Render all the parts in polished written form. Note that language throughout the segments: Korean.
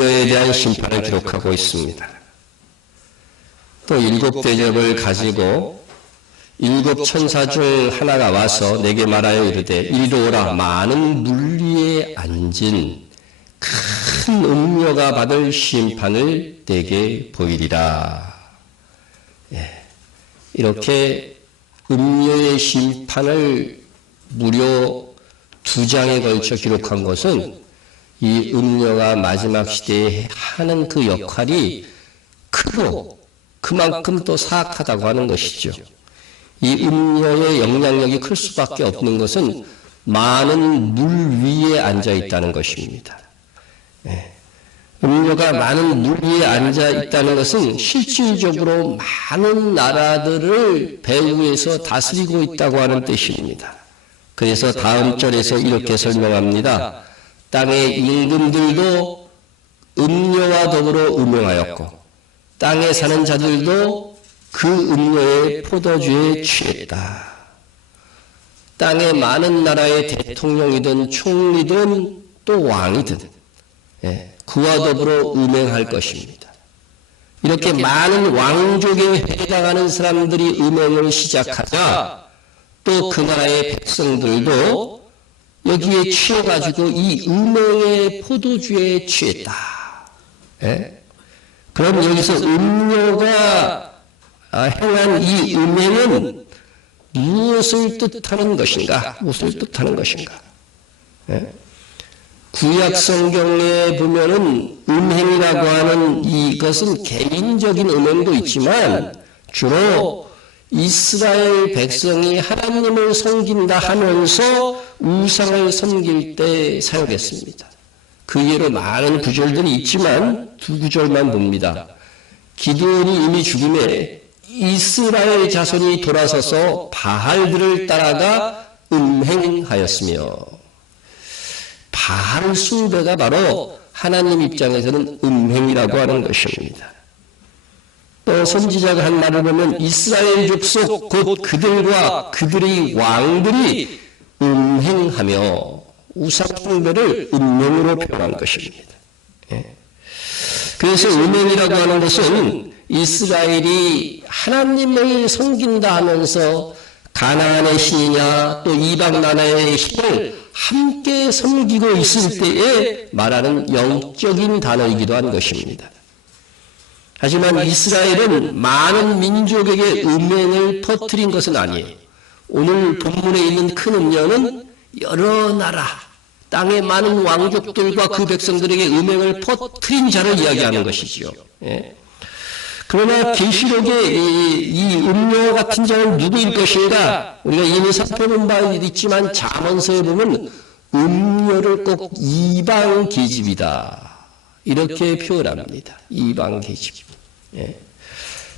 음녀에 대한 심판을 기록하고 있습니다. 또 일곱 대접을 가지고 일곱 천사 중 하나가 와서 내게 말하여 이르되 이리로 오라. 많은 물리에 앉은 큰 음녀가 받을 심판을 내게 보이리라. 이렇게 음녀의 심판을 무려 2장에 걸쳐 기록한 것은 이 음녀가 마지막 시대에 하는 그 역할이 크고 그만큼 또 사악하다고 하는 것이죠. 이 음녀의 영향력이 클 수밖에 없는 것은 많은 물 위에 앉아 있다는 것입니다. 음녀가 많은 물 위에 앉아 있다는 것은 실질적으로 많은 나라들을 배후에서 다스리고 있다고 하는 뜻입니다. 그래서 다음 절에서 이렇게 설명합니다. 땅의 임금들도 음녀와 더불어 음행하였고 땅에 사는 자들도 그 음녀의 포도주에 취했다. 땅의 많은 나라의 대통령이든 총리든 또 왕이든 그와 더불어 음행할 것입니다. 이렇게 많은 왕족에 해당하는 사람들이 음행을 시작하자 또 그 나라의 백성들도 여기에 취해가지고 이 음행의 포도주에 취했다. 그럼 여기서 음녀가 행한 이 음행은 무엇을 뜻하는 것인가? 무엇을 뜻하는 것인가? 구약 성경에 보면은 음행이라고 하는 이것은 개인적인 음행도 있지만 주로 이스라엘 백성이 하나님을 섬긴다 하면서 우상을 섬길 때 사용했습니다. 그 예로 많은 구절들이 있지만 2구절만 봅니다. 기드온이 이미 죽음에 이스라엘 자손이 돌아서서 바알들을 따라가 음행하였으며 바알 숭배가 바로 하나님 입장에서는 음행이라고 하는 것입니다. 또 선지자가 한 말을 보면 이스라엘 족속 곧 그들과 그들의 왕들이 음행하며 우상 숭배를 음행으로 표현한 것입니다. 그래서 음행이라고 하는 것은 이스라엘이 하나님을 섬긴다 하면서 가나안의 신이냐 또 이방 나라의 신을 함께 섬기고 있을 때에 말하는 영적인 단어이기도 한 것입니다. 하지만 이스라엘은 많은 민족에게 음행을 퍼뜨린 것은 아니에요. 오늘 본문에 있는 큰 음녀는 여러 나라, 땅의 많은 왕족들과 그 백성들에게 음행을 퍼뜨린 자를 이야기하는 것이지요. 그러나 계시록에 이 음녀 같은 자는 누구일 것인가? 우리가 이미 살펴본 바 있지만 잠언서에 보면 음녀를 꼭 이방 계집이다 이렇게 표현합니다. 이방 계집.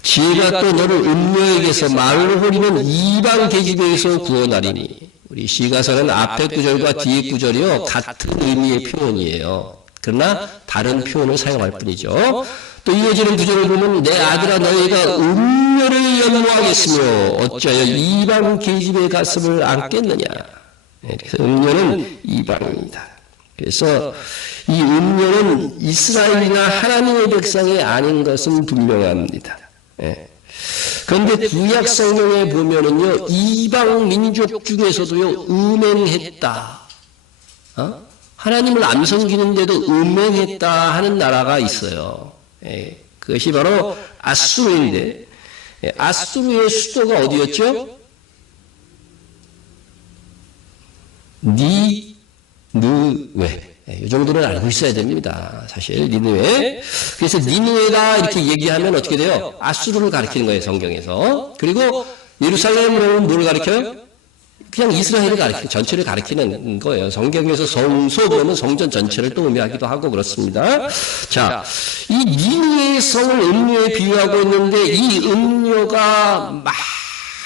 지혜가 또 너를 음녀에게서 말로 버리는 이방 계집에게서 구원하리니. 우리 시가서는 앞에 구절과 뒤에 구절이요 같은 의미의 표현이에요. 그러나 다른 표현을 사용할 뿐이죠. 또 이어지는 구절을 보면 내 아들아 너희가 음녀를 연모하겠으며 어찌하여 이방 계집의 가슴을 안겠느냐. 그래서 음녀는 이방입니다. 그래서 이 음녀는 이스라엘이나 하나님의 백성이 아닌 것은 분명합니다. 그런데 구약 성경에 보면은요 이방 민족 중에서도요 음행했다. 하나님을 안 섬기는데도 음행했다 하는 나라가 있어요. 그것이 바로 아수르인데 아수르의 수도가 어디였죠? 니느웨. 이 정도는 알고 있어야 됩니다. 사실 니느웨. 그래서 니느웨가 이렇게 얘기하면 어떻게 돼요? 아수르를 가리키는 거예요. 성경에서. 그리고 예루살렘으로는 뭘 가리켜요? 그냥 이스라엘을 가리키는 전체를 가리키는 거예요. 성경에서 성소 그러면 성전 전체를 또 의미하기도 하고 그렇습니다. 자, 이 니느웨의 성을 음료에 비유하고 있는데 이 음료가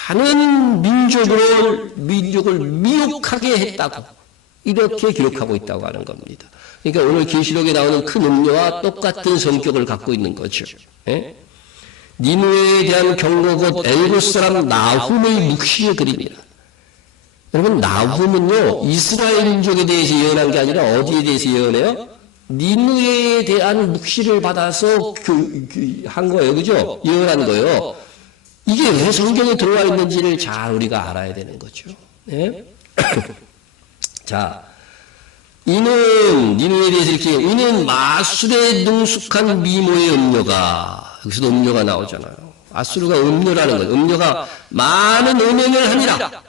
많은 민족을 미혹하게 했다고 이렇게 기록하고 있다고 하는 겁니다. 그러니까 오늘 계시록에 나오는 큰 음료와 똑같은 성격을 갖고 있는 거죠. 니느웨에 대한 경고 곧 엘고스 사람 나훔의 묵시의 그림이라. 여러분 나훔은요 이스라엘 민족에 대해서 예언한 게 아니라 어디에 대해서 예언해요? 니느웨에 대한 묵시를 받아서 한 거예요. 그죠? 예언한 거예요. 이게 왜 성경에 들어와 있는지를 잘 우리가 알아야 되는 거죠. 네? 자, 이는 니느웨에 대해서 이렇게 이는 마술에 능숙한 미모의 음녀가, 여기서도 음녀가 나오잖아요. 아수르가 음녀라는 거예요. 음녀가 많은 음행을 하니라.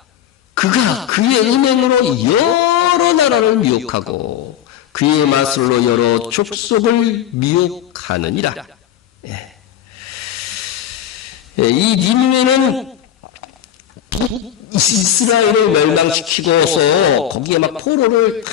그가 그의 음행으로 여러 나라를 미혹하고 그의 마술로 여러 족속을 미혹하느니라. 예. 이 니느웨는 이스라엘을 멸망시키고서 거기에 막 포로를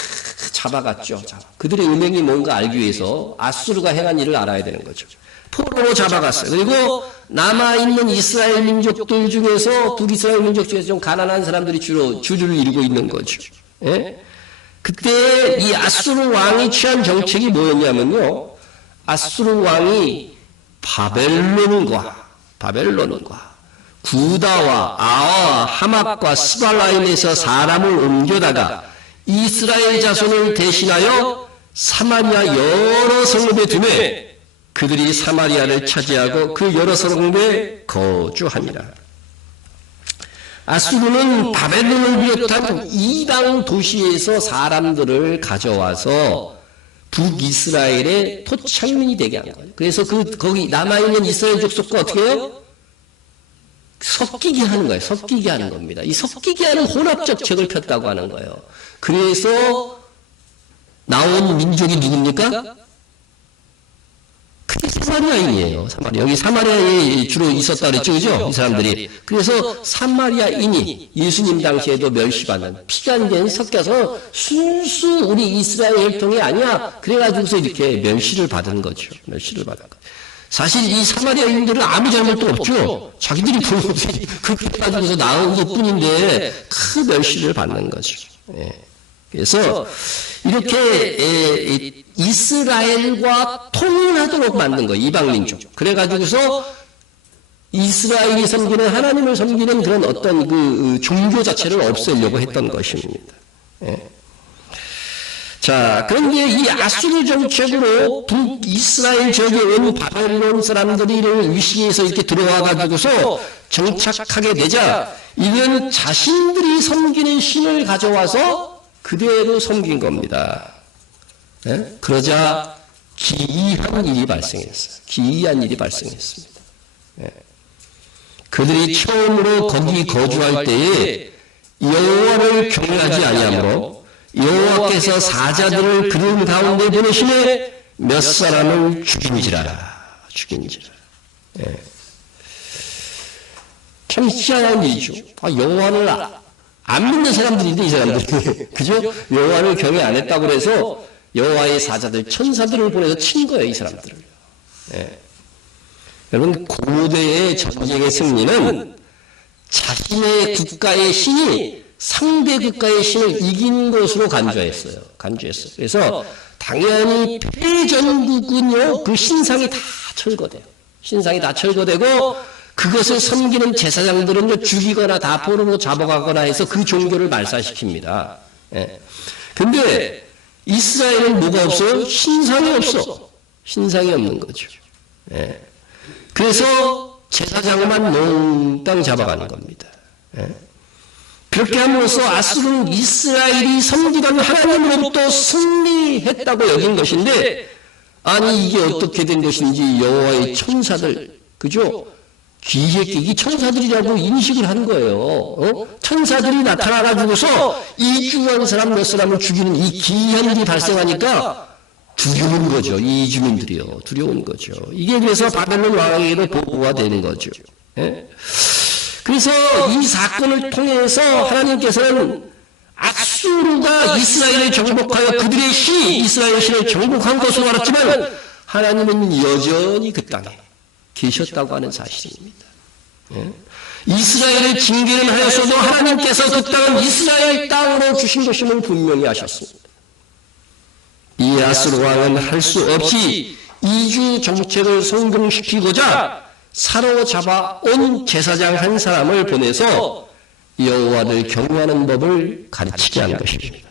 잡아갔죠. 그들의 음행이 뭔가 알기 위해서 아수르가 행한 일을 알아야 되는 거죠. 포로로 잡아갔어요. 그리고 남아있는 이스라엘 민족들 중에서 북이스라엘 민족 중에서 좀 가난한 사람들이 주로 주를 이루고 있는 거죠. 예? 그때 이 아수르 왕이 취한 정책이 뭐였냐면요. 아수르 왕이 바벨론과 구다와 아와 하맛과 스발라임에서 사람을 옮겨다가 이스라엘 자손을 대신하여 사마리아 여러 성읍에 두매 그들이 사마리아를 차지하고 그 여러 성읍에 거주하니라. 아수르는 바벨론을 비롯한 이방 도시에서 사람들을 가져와서 북이스라엘의 토착민이 되게 한 거예요. 그래서 거기 남아있는 이스라엘 족속과 어떻게 해요? 섞이게 하는 거예요. 섞이게 하는 겁니다. 이 섞이게 하는 혼합적 책을 폈다고 하는 거예요. 그래서 나온 민족이 누굽니까? 그게 사마리아인이에요. 사마리아. 여기 사마리아에 주로 있었다 그랬죠. 그죠? 이 사람들이. 그래서 사마리아인이 예수님 당시에도 멸시받는 피간견이 섞여서 순수 우리 이스라엘 혈통이 아니야. 그래가지고서 이렇게 멸시를 받은 거죠. 멸시를 받은 거. 사실 이 사마리아인들은 아무 잘못도 없죠. 자기들이 그렇게 가지고서 나온 것 뿐인데 큰 멸시를 받는 거죠. 예. 그래서 이렇게 이스라엘과 통일하도록 만든 거예요. 이방민족. 그래가지고서 이스라엘이 섬기는 하나님을 섬기는 그런 어떤 그 종교 자체를 없애려고 했던 것입니다. 예. 자, 그런데 이 아수르 정책으로 북이스라엘 지역에 온 바벨론 사람들을 위시해서 이렇게 들어와가지고서 정착하게 되자 이는 자신들이 섬기는 신을 가져와서 그대로 섬긴 겁니다. 네? 그러자 기이한 일이 발생했어요. 기이한 일이 발생했습니다. 네. 그들이 처음으로 거기 거주할 때에 여호와를 경외하지 아니하므로 여호와께서 사자들을 그들 가운데 보내심에 몇 사람을 죽인지라. 네. 참 희한한 일이죠. 여호와를 안 믿는 사람들인데 이 사람들이 그죠? 여호와를 경외 안 했다고 그래서 여호와의 사자들 천사들을 보내서 친 거예요. 이 사람들을. 네. 여러분 고대의 전쟁의 승리는 자신의 국가의 신이 상대 국가의 신을 이긴 것으로 간주했어요. 그래서 당연히 패전국은요 그 신상이 다 철거돼요. 신상이 다 철거되고 그것을 섬기는 제사장들은 죽이거나 다 포로로 잡아가거나 해서 그 종교를 말살시킵니다. 예. 근데 이스라엘은 뭐가 없어요? 신상이 없어. 신상이 없는 거죠. 예. 그래서 제사장만 몽땅 잡아가는 겁니다. 예. 그렇게 함으로써 아수르는 이스라엘이 섬기던 하나님으로부터 승리했다고 여긴 것인데 아니 이게 어떻게 된 것인지 여호와의 천사들 그죠? 귀에 끼기 천사들이라고 인식을 한 거예요. 천사들이 나타나가지고서 이주한 사람 몇 사람을 죽이는 이 기이한 일이 발생하니까 두려운 거죠. 이 주민들이요. 두려운 거죠. 이게 그래서 바벨론 왕에게도 보고가 되는 거죠. 예? 그래서 이 사건을 통해서 하나님께서는 아수르가 이스라엘을 정복하여 그들의 이스라엘 신을 정복한 것으로 알았지만 하나님은 여전히 그 땅에 계셨다고 하는 사실입니다. 예? 이스라엘을 징계는 하였어도 하나님께서 그 땅은 이스라엘 땅으로 주신 것임을 분명히 하셨습니다. 이 아수르 왕은 할 수 없이 이주 정책을 성공시키고자 사로잡아 온 제사장 한 사람을 보내서 여호와를 경외하는 법을 가르치게 한 것입니다.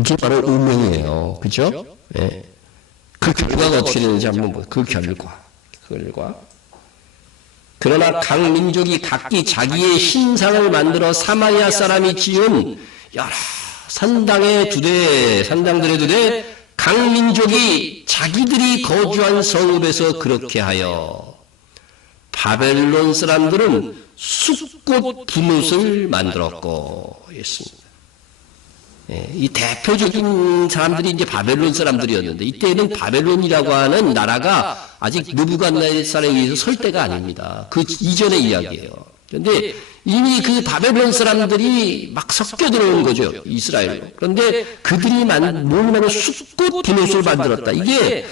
이게 바로 운명이에요. 그죠? 예. 그 결과가 어떻게 되는지 한번 보세요. 그 결과. 그러나 각 민족이 각기 자기의 신상을 만들어 사마리아 사람이 지은 여러 산당들의 두 대, 각 민족이 자기들이 거주한 성읍에서 그렇게 하여 바벨론 사람들은 숫꽃 분옷을 만들었고 했습니다. 이 대표적인 사람들이 이제 바벨론 사람들이었는데 이때는 바벨론이라고 하는 나라가 아직 느부갓네살에 의해서 설 때가 아닙니다. 그 이전의 이야기예요. 그런데 이미 그 바벨론 사람들이 막 섞여 들어온 거죠. 이스라엘로. 그런데 그들이 뭐냐면 숫꽃 분옷을 만들었다. 이게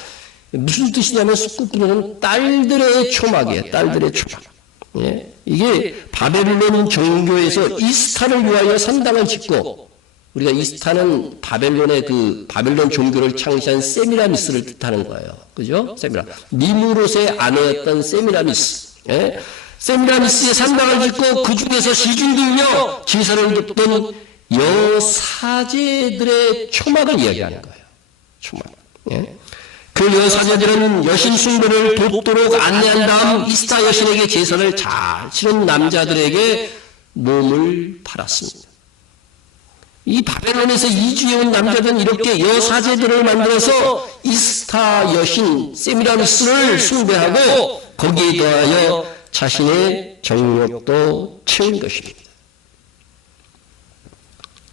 무슨 뜻이냐면 숫꽃 분옷은 딸들의 초막이에요. 딸들의 초막. 예? 이게 바벨론 종교에서 이스타를 위하여 산당을 짓고 우리가 이스타는 바벨론의 바벨론 종교를 창시한 세미라미스를 뜻하는 거예요. 그죠? 니무롯의 아내였던 세미라미스. 예? 세미라미스의 산당을 짓고 그 중에서 시중들며 제사를 듣던 여사제들의 초막을 이야기하는 거예요. 초막. 예? 그 여사제들은 여신 숭배를 돕도록 안내한 다음 이스타 여신에게 제사를 잘 치른 남자들에게 몸을 팔았습니다. 이 바벨론에서 이주해온 남자들은 이렇게 여사제들을 만들어서 이스타 여신 세미라미스를 숭배하고 거기에 더하여 자신의 정욕도 채운 것입니다.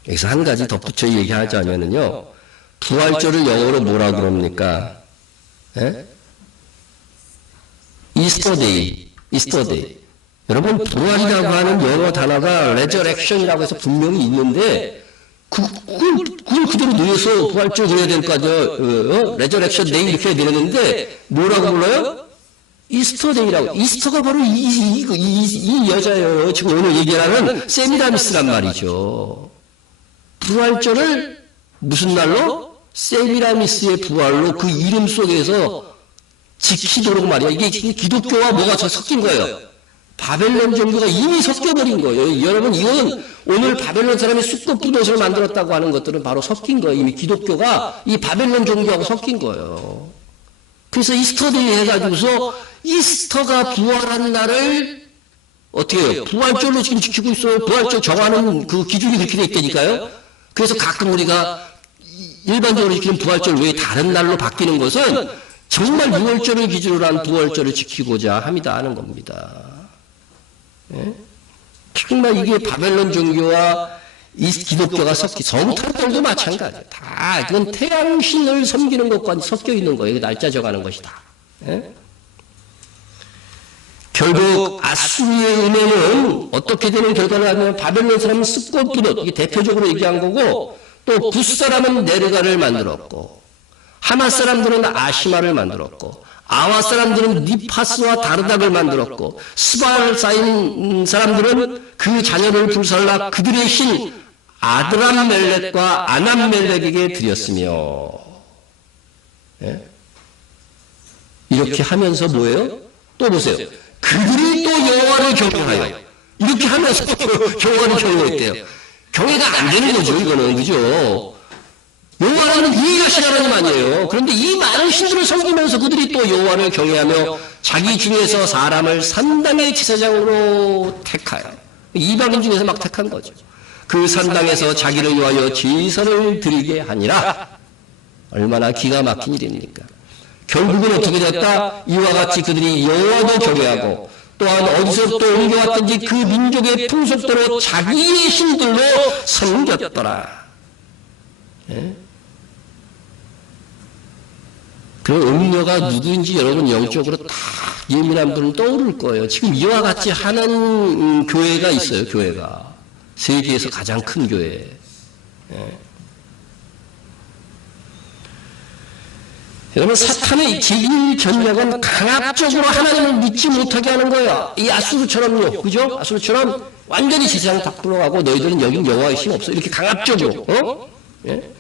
여기서 한 가지 덧붙여 얘기하자면요. 부활절을 영어로 뭐라 그럽니까? 예? 이스터데이. 여러분 부활이라고 하는 영어 단어가 레저렉션이라고 해서 분명히 있는데 그걸 그대로 넣어서 부활절 그래야 될 거 아니에요. 레저렉션 데이 이렇게 해야 되는데 뭐라고 불러요? 이스터데이라고. 이스터가 바로 이 여자예요. 지금 오늘 얘기하는 세미라미스란 말이죠. 부활절을 무슨 날로? 세미라미스의 부활로 그 이름 속에서 지키도록 말이야. 이게 기독교와 뭐가 섞인 거예요. 바벨론 종교가 이미 섞여버린 거예요. 여러분 이건 오늘 바벨론 사람이 숫꽃 분옷을 만들었다고 하는 것들은 바로 섞인 거예요. 이미 기독교가 이 바벨론 종교하고 섞인 거예요. 그래서 이스터데이 해가지고서 이스터가 부활한 날을 어떻게 해요? 부활절로 지금 지키고 있어요. 부활절 정하는 그 기준이 그렇게 돼 있다니까요. 그래서 가끔 우리가 일반적으로 지키는 부활절 외에 다른 날로 바뀌는 것은 정말 6월절을 기준으로 한 부활절을 지키고자 합니다 하는 겁니다. 예? 정말 이게 바벨론 종교와 이 기독교가 성탄절도 마찬가지예요. 다 이건 태양신을 섬기는 것과 섞여 있는 거예요. 날짜 정하는 것이다. 예? 결국 아수리의 은혜는 어떻게 되는 결과를 하면 바벨론 사람은 숫꽃 분옷, 이게 대표적으로 얘기한 거고 또 붓 사람은 네르가를 만들었고 하마 사람들은 아시마를 만들었고 아와 사람들은 니파스와 다르닥을 만들었고 스바를 쌓인 사람들은 그 자녀를 불살라 그들의 신 아드람멜렉과 아남멜렉에게 드렸으며 예? 이렇게 하면서 뭐예요? 또 보세요. 그들이 또 여호와를 경외하여 이렇게 하면서 여호와를 경외했대요. 경외가 안 되는 거죠. 이거는 그죠? 여호와는 유일하신 하나님 아니에요. 그런데 이 많은 신들을 섬기면서 그들이 또 여호와를 경외하며 자기 중에서 사람을 산당의 제사장으로 택하여 이방인 중에서 막 택한 거죠. 그 산당에서 자기를 위하여 제사를 드리게 하니라. 얼마나 기가 막힌 일입니까? 결국은 어떻게 됐다? 이와 같이 그들이 여호와도 경외하고 또한 어디서부터 옮겨왔든지 그 민족의 풍속대로 자기의 신들로 섬겼더라. 예? 그 음녀가 누구인지 여러분 영적으로 다 예민한 분은 떠오를 거예요. 지금 이와 같이 하는 교회가 있어요. 교회가 세계에서 가장 큰 교회. 예. 여러분 사탄의 제1 전략은 강압적으로 하나님을 믿지 못하게 하는 거예요. 이 아수르처럼요. 그죠? 아수르처럼 완전히 세상 다 불러가고 너희들은 여긴 여호와의 힘 없어. 이렇게 강압적으로. 예?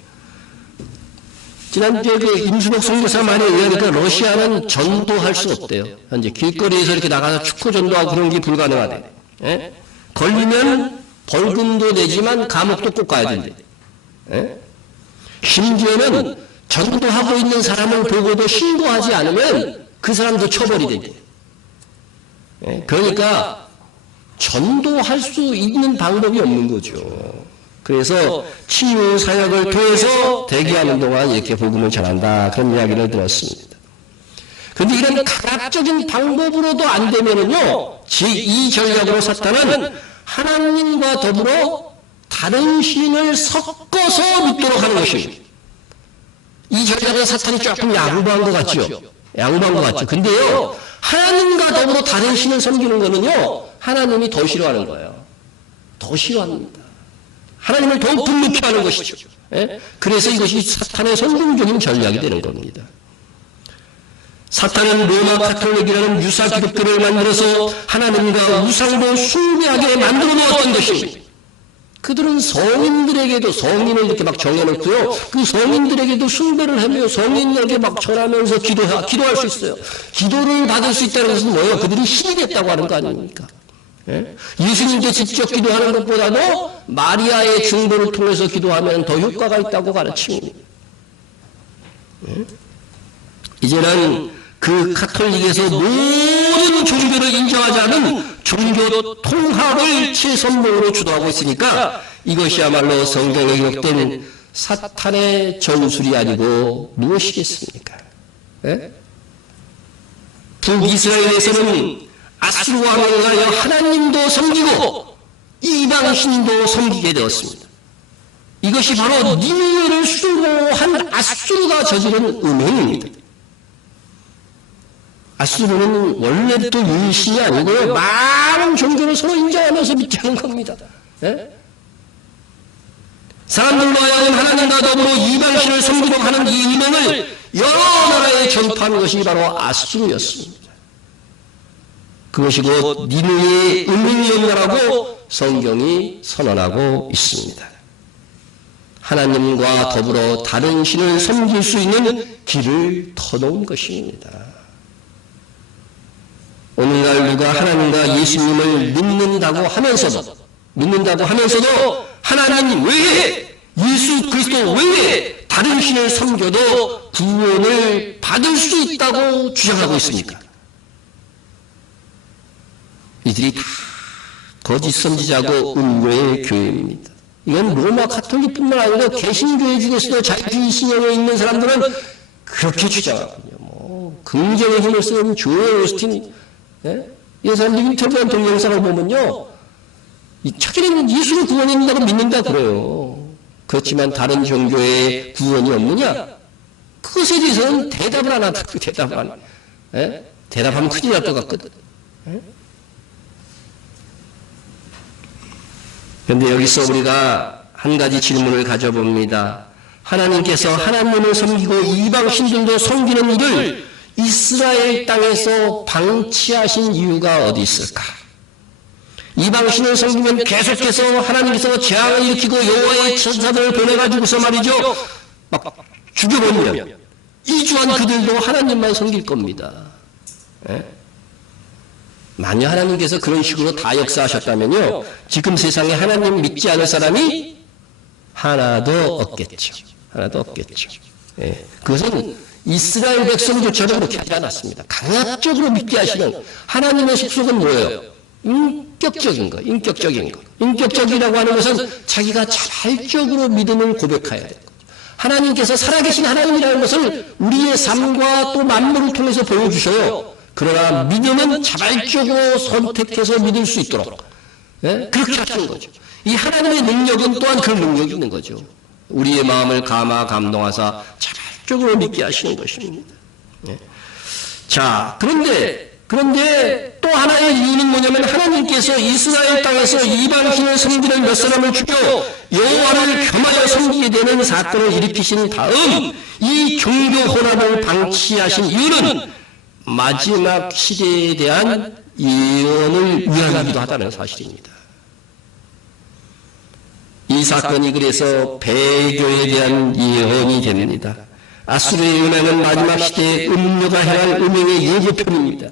지난주에 그 임수복 선교사 많이 얘기하니까 러시아는 전도할 수 없대요. 현재 길거리에서 이렇게 나가서 축구 전도하고 그런 게 불가능하대. 예? 걸리면 벌금도 내지만 감옥도 꼭 가야 된대. 예? 심지어는 전도하고 있는 사람을 보고도 신고하지 않으면 그 사람도 처벌이 되게. 그러니까 전도할 수 있는 방법이 없는 거죠. 그래서 치유 사역을 통해서 대기하는 동안 이렇게 복음을 전한다. 그런 이야기를 들었습니다. 그런데 이런 가학적인 방법으로도 안 되면은요, 이 전략으로 사탄은 하나님과 더불어 다른 신을 섞어서 믿도록 하는 것입니다. 이 전략은 사탄이 조금 양보한 것 같죠? 양보한 것 같죠? 근데요, 하나님과 더불어 다른 신을 섬기는 거는요, 하나님이 더 싫어하는 거예요. 더 싫어합니다. 하나님을 더욱 분노케 하는 것이죠. 그래서 이것이 사탄의 성공적인 전략이 되는 겁니다. 사탄은 로마 카톨릭이라는 유사 기독교를 만들어서 하나님과 우상도 숭배하게 만들어 놓았던 것입니다. 그들은 성인들에게도 성인을 이렇게 막 정해놓고요. 그 성인들에게도 숭배를 하며 성인에게 막 전하면서 기도할 수 있어요. 기도를 받을 수 있다는 것은 뭐예요? 그들이 힘이 됐다고 하는 거 아닙니까? 예수님께 직접 기도하는 것보다도 마리아의 중보를 통해서 기도하면 더 효과가 있다고 가르칩니다. 이제는 그 카톨릭에서 모든 종교를 인정하지 않은 종교 통합을 최선봉으로 주도하고 있으니까 이것이야말로 성경에 기록된 사탄의 전술이 아니고 무엇이겠습니까? 북이스라엘에서는 아수르 왕에 의하여 하나님도 섬기고 이방신도 섬기게 되었습니다. 이것이 바로 니느웨를 수호한 아수르가 저지른 음행입니다. 아수르는 원래부터 유일신이 아니고요, 많은 종교를 서로 인정하면서 믿게 하는 겁니다. 사람들로 하여금 하나님과 더불어 이방신을 섬기도록 하는 이 음행을 여러 나라에 전파한 것이 바로 아수르였습니다. 그것이 곧 니느웨의 음행이었다라고 성경이 선언하고 있습니다. 하나님과 더불어 다른 신을 섬길 수 있는 길을 터놓은 것입니다. 오늘날 누가 하나님과 예수님을 믿는다고 하면서도 하나님 외에 예수 그리스도 외에 다른 신을 섬겨도 구원을 받을 수 있다고 주장하고 있습니까? 이들이 다 거짓 선지자고 음모의 교회입니다. 이건 로마 카톨릭뿐만 아니라 개신교회 중에서도 자유주의 신앙에 있는 사람들은 그렇게 주장하거든요. 긍정의 힘을 쓰는 조엘 오스틴, 이 사람들 인터뷰한 동영상을 보면요, 자기는 예수를 구원했다고 믿는다 그래요. 그렇지만 다른 종교에 구원이 없느냐? 그것에 대해서는 대답을 안 한다고. 대답하면 큰일 날 것 같거든. 그런데 여기서 우리가 한 가지 질문을 가져봅니다. 하나님께서 하나님을 섬기고 이방신들도 섬기는 일을 이스라엘 땅에서 방치하신 이유가 어디 있을까? 이방신을 섬기면 계속해서 하나님께서 재앙을 일으키고 여호와의 천사들을 보내가지고서 말이죠, 막 죽여버리면 이주한 그들도 하나님만 섬길 겁니다. 만약 하나님께서 그런 식으로 다 역사하셨다면요, 지금 세상에 하나님 믿지 않을 사람이 하나도 없겠죠. 하나도 없겠죠. 그것은 이스라엘 백성조차도 그렇게 하지 않았습니다. 강압적으로 믿게 하시는 하나님의 속성은 뭐예요? 인격적인 거, 인격적인 거. 인격적이라고 하는 것은 자기가 자발적으로 믿음을 고백해야 되는 거죠. 하나님께서 살아계신 하나님이라는 것을 우리의 삶과 또 만물을 통해서 보여주셔요. 그러나 믿음은 자발적으로 선택해서 믿을 수 있도록 그렇게 하시는 거죠. 이 하나님의 능력은 또한 그런 능력이 있는 거죠. 우리의 마음을 감동하사 자발적으로 믿게 하시는 것입니다. 자, 그런데 또 하나의 이유는 뭐냐면 하나님께서 이스라엘 땅에서 이방신을 섬기는 몇 사람을 죽여 여호와를 겸하여 섬기게 되는 사건을 일으키신 다음 이 종교 혼합을 방치하신 이유는 마지막 시대에 대한 예언을 위하기도 하다는 사실입니다. 이 사건이 그래서 배교에 대한 예언이 됩니다. 아수르의 음행은 마지막 시대에 음료가 행할 음행의 예고편입니다.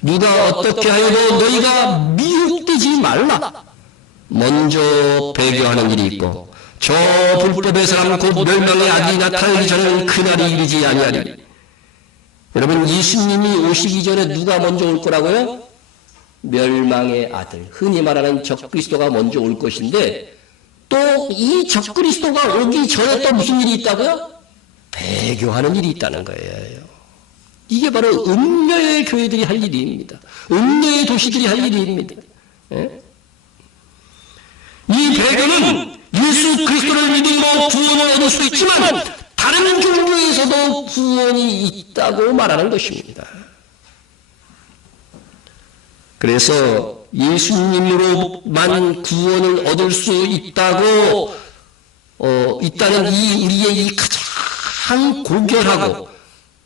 누가 어떻게 하여도 너희가 미혹되지 말라. 먼저 배교하는 일이 있고 저 불법의 사람 곧 멸망의 악이 나타나기 전에는 그날이 이르지 아니하리. 여러분, 예수님이 오시기 전에 누가 먼저 올 거라고요? 멸망의 아들, 흔히 말하는 적그리스도가 먼저 올 것인데, 또 이 적그리스도가 오기 전에 또 무슨 일이 있다고요? 배교하는 일이 있다는 거예요. 이게 바로 음녀의 교회들이 할 일입니다. 음녀의 도시들이 할 일입니다. 예? 이 배교는 예수 그리스도를 믿음으로 구원을 얻을 수 있지만 다른 종교에서도 구원이 있다고 말하는 것입니다. 그래서 예수님으로만 구원을 얻을 수 있다고 있다는 우리의 이 가장 고결하고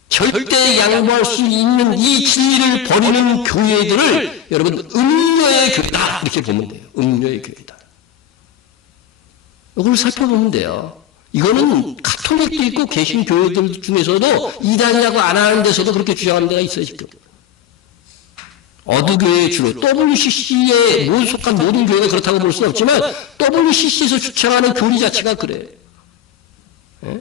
절대 양보할 수 있는 이 진리를 버리는 교회들을 여러분 음녀의 교회다 이렇게 보면 돼요. 음녀의 교회다. 이걸 살펴보면 돼요. 이거는 가톨릭도 있고 개신 교회들 중에서도 이단이라고 안 하는 데서도 그렇게 주장하는 데가 있어요. 지금. 어두교회 주로 WCC에 속한 모든 교회가 그렇다고 볼 수는 없지만 WCC에서 주창하는 교리 자체가 그래요. 예?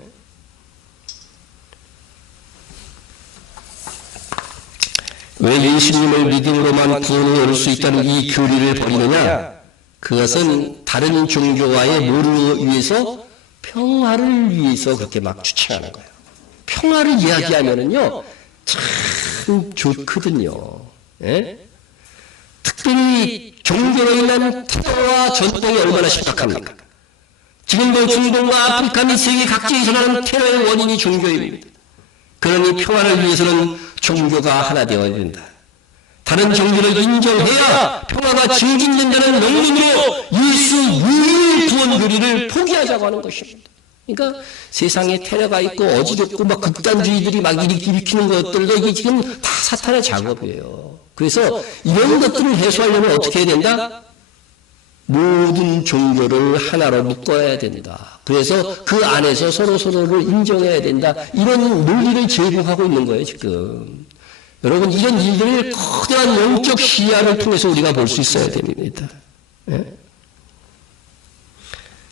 왜 예수님을 믿음으로만 구원을 얻을 수 있다는 이 교리를 버리느냐? 그것은 다른 종교와의 뭐를 위해서? 평화를 위해서 그렇게 막 주창하는 거예요. 평화를 이야기하면은요, 참 좋거든요. 예? 특별히 종교로 인한 테러와 전통이 얼마나 심각합니까? 지금도 중동과 아프리카 및 세계 각지에서 나는 테러의 원인이 종교입니다. 그러니 평화를 위해서는 종교가 하나 되어야 된다. 다른 종교를 인정해야 평화가 증진된다는 명분으로 예수 유일 구원 교리를 포기하자고 하는 것입니다. 그러니까 세상에 테러가 있고 어지럽고 막 극단주의들이 막 일으키는 것들도 이게 지금 다 사탄의 작업이에요. 그래서 이런 것들을 해소하려면 어떻게 해야 된다? 모든 종교를 하나로 묶어야 된다. 그래서 그 안에서 서로를 인정해야 된다. 이런 논리를 제공하고 있는 거예요, 지금. 여러분, 이런 일들을 거대한 영적 시야를 통해서 우리가 볼 수 있어야 됩니다. 예?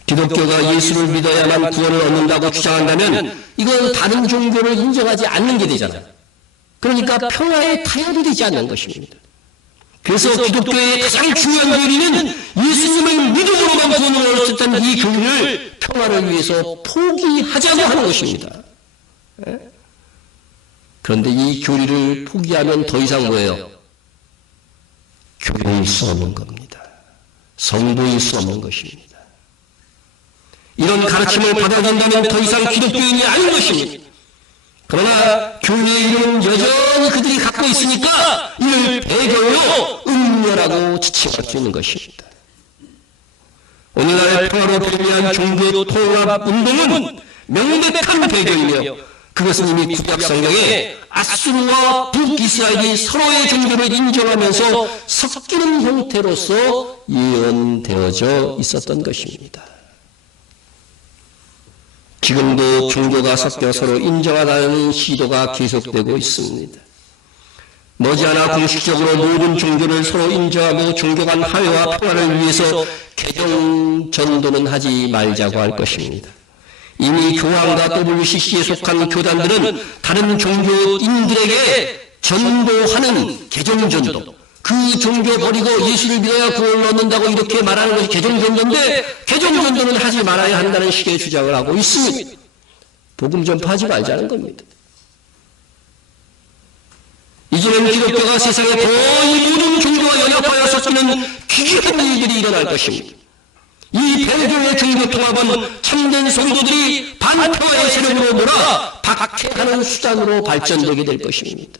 기독교가 예수를 믿어야만 구원을 얻는다고 주장한다면 이건 다른 종교를 인정하지 않는 게 되잖아요. 그러니까 평화에 타협이 되지 않는 것입니다. 그래서 기독교의 가장 중요한 교리는 예수님을 믿음으로만 구원을 얻을 수 있다는 이 교리를 평화를 위해서 포기하자고 하는 것입니다. 예? 그런데 이 교리를 포기하면 더 이상 뭐예요? 교회일 수 없는 겁니다. 성도일 수 없는 것입니다. 이런 가르침을 받아들인다면 더 이상 기독교인이 아닌 것입니다. 그러나 교회의 이름은 여전히 그들이 갖고 있으니까 이를 배교요 음녀라고 지칭할 수 있는 것입니다. 오늘날 평화로 배교한 종교 통합 운동은 명백한 배교이며 그것은 이미 구약 성경에 아수르와 북이스라엘이 서로의 종교를 인정하면서 섞이는 형태로서 예언되어져 있었던 것입니다. 지금도 종교가 섞여 서로 인정하라는 시도가 계속되고 있습니다. 머지않아 공식적으로 모든 종교를 서로 인정하고 종교 간 화해와 평화를 위해서 개종 전도는 하지 말자고 할 것입니다. 이미 교황과 WCC에 속한 교단들은 다른 종교인들에게 전도하는 개종전도, 그 종교 버리고 예수를 믿어야 구원을 얻는다고 이렇게 말하는 것이 개종전도인데 개종전도는 하지 말아야 한다는 식의 주장을 하고 있습니다. 복음 전파하지 말자는 겁니다. 이제는 기독교가 세상의 거의 모든 종교와 연합하여 섞이는 기괴한 일들이 일어날 것입니다. 이 배교의 종교 통합은 참된 성도들이 반평화의 세력으로 몰아 박해하는 수단으로 발전되게 될 것입니다.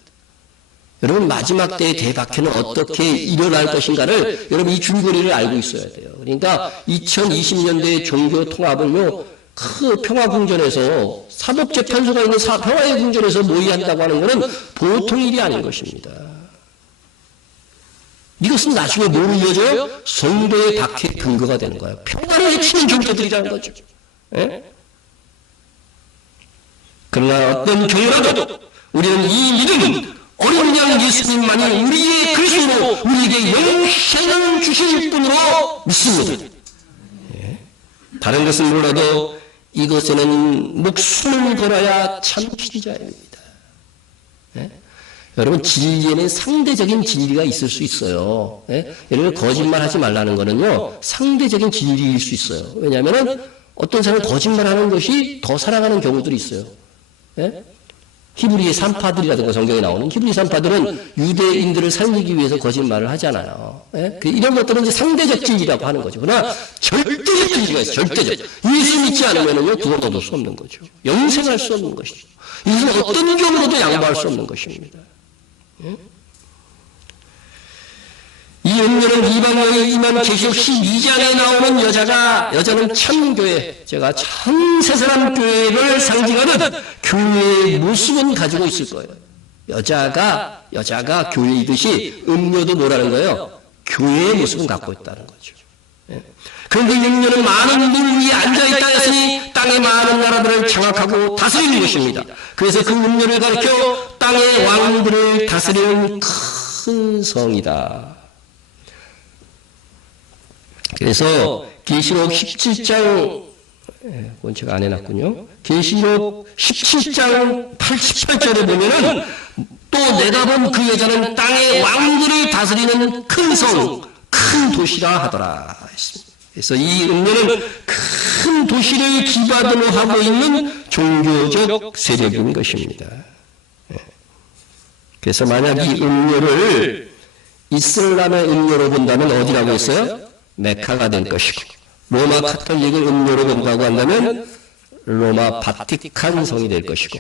여러분, 마지막 때의 대박해는 어떻게 일어날 것인가를 여러분 이 줄거리를 알고 있어야 돼요. 그러니까 2020년대의 종교 통합은요, 그 평화궁전에서 사법재판소가 있는 평화의 궁전에서 모의한다고 하는 것은 보통 일이 아닌 것입니다. 이것은 나중에 뭐로 이어져요? 성도의 박해 근거가 되는 거예요. 평화를 해치는 종교들이라는 거죠. 예? 그러나 어떤 경우라도 우리는 이 믿음은 어린 양 예수님만이 우리의 그리스도로 우리에게 영생을 주실 분으로 믿습니다. 예? 다른 것은 몰라도 이것에는 목숨을 걸어야 참신 자입니다. 예? 여러분, 진리에는 상대적인 진리가 있을 수 있어요. 예? 예를 들어 거짓말하지 말라는 거는요, 상대적인 진리일 수 있어요. 왜냐하면 어떤 사람은 거짓말하는 것이 더 살아가는 경우들이 있어요. 예? 히브리의 산파들이라든가 성경에 나오는 히브리 산파들은 유대인들을 살리기 위해서 거짓말을 하잖아요. 예? 이런 것들은 이제 상대적 진리라고 하는 거죠. 그러나 절대적 진리가 있어요. 절대적. 예수 믿지 않으면요, 구원 얻을 수 없는 거죠. 영생할 수 없는 것이죠. 이것은 어떤 경우로도 양보할 수 없는 것입니다. 예? 이 음료는 이방령이 임한 계시록 12장에 나오는 여자는 참교회, 제가 참 새사람 교회를 상징하는 교회의 모습은 가지고 있을 거예요. 여자가 교회이듯이 음료도 뭐라는 거예요? 교회의 모습은 갖고 있다는 거죠. 예. 그런데 음료는 많은 물 위에 앉아있다 했으니 땅의 많은 나라들을 장악하고 다스리는 것입니다. 그래서 그 음료를 가리켜 땅의 왕들을 다스리는 큰 성이다. 그래서 계시록 17장, 그건 제가 안 해놨군요. 계시록 17장 88절에 보면은 또 내다본 그 여자는 땅의 왕들을 다스리는 큰 성, 큰 도시라 하더라 했습니다. 그래서 이 음료는 큰 도시를 기반으로 하고 있는 종교적 세력인 것입니다. 그래서 만약 이 음료를 이슬람의 음료로 본다면 어디라고 했어요? 메카가 될 것이고, 로마 카톨릭을 음료로 본다고 한다면 로마 바티칸 성이 될 것이고,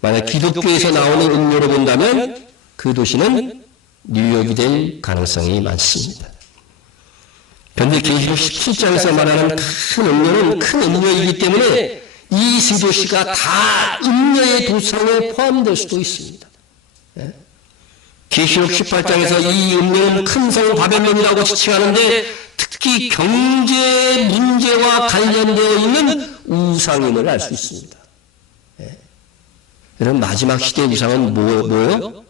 만약 기독교에서 나오는 음료로 본다면 그 도시는 뉴욕이 될 가능성이 많습니다. 그런데 계시록 17장에서 말하는 큰 음료는 큰 음료이기 때문에 이 세 도시가 다 음료의 도상에 포함될 수도 있습니다. 계시록 18장에서 이 음료는 큰 성 바벨론이라고 지칭하는데 특히 경제 문제와 관련되어 있는 우상임을 알 수 있습니다. 여러분, 마지막 시대의 우상은 뭐예요?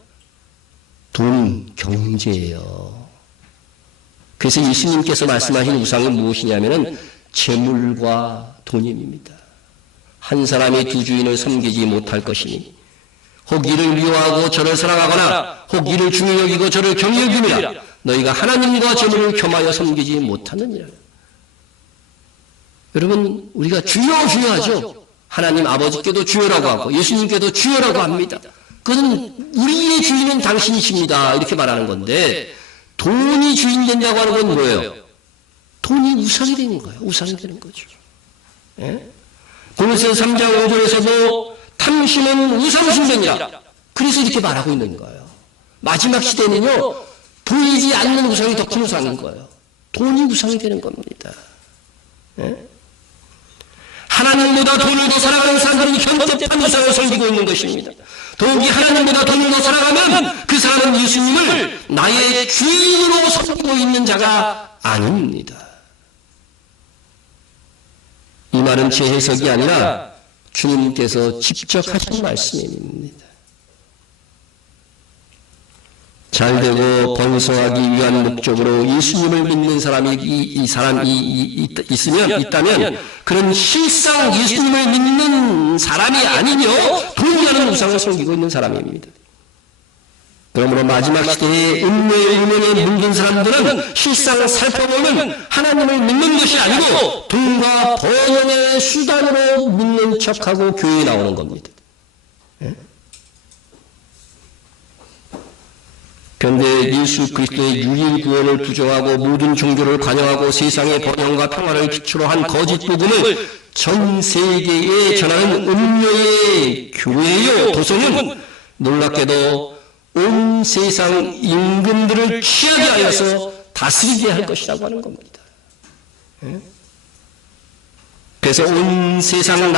돈, 경제예요. 그래서 예수님께서 말씀하신 우상은 무엇이냐면은 재물과 돈임입니다. 한 사람이 두 주인을 섬기지 못할 것이니 혹 이를 미워하고 저를 사랑하거나 혹 이를 중히 여기고 저를 경히 여김이라 너희가 하나님과 재물을 겸하여 섬기지 못하느니라. 여러분, 우리가 주여 주여 하죠. 하나님 아버지께도 주여라고 하고 예수님께도 주여라고 합니다. 그것은 우리의 주인은 당신이십니다 이렇게 말하는 건데, 돈이 주인 된다고 하는 건 뭐예요? 돈이 우상이 되는 거예요. 우상이 되는 거죠. 예? 고린도서 3장 5절에서도 탐심은 우상숭배니라. 그래서 이렇게 말하고 있는 거예요. 마지막 시대는요, 보이지 않는 우상이 더 큰 우상인 거예요. 돈이 우상이 되는 겁니다. 예? 하나님보다 돈을 더 사랑하는 사람들은 현접한 우상을 섬기고 있는 것입니다. 더욱이 하나님보다 돈을 더 사랑하면 그 사람은 예수님을 나의 주인으로 섬기고 있는 자가 아닙니다. 이 말은 제 해석이 아니라 주님께서 직접 하신 말씀입니다. 잘되고 번성하기 위한 목적으로 예수님을 믿는 사람이 있다면 그런 실상 예수님을 믿는 사람이 아니며 돈이라는 우상을 섬기고 있는 사람입니다. 그러므로 마지막 시대에 음료의 음행에 물든 사람들은 실상 살펴보면 하나님을 믿는 것이 아니고 돈과 번영의 수단으로 믿는 척하고 교회에 나오는 겁니다. 그런데 예수 그리스도의 유일 구원을 부정하고 모든 종교를 관여하고 세상의 번영과 평화를 기초로 한 거짓 복음을 전 세계에 전하는 음료의 교회요 도성은 놀랍게도 온 세상 임금들을 취하게 하여서 다스리게 할 것이라고 하는 겁니다. 그래서 온 세상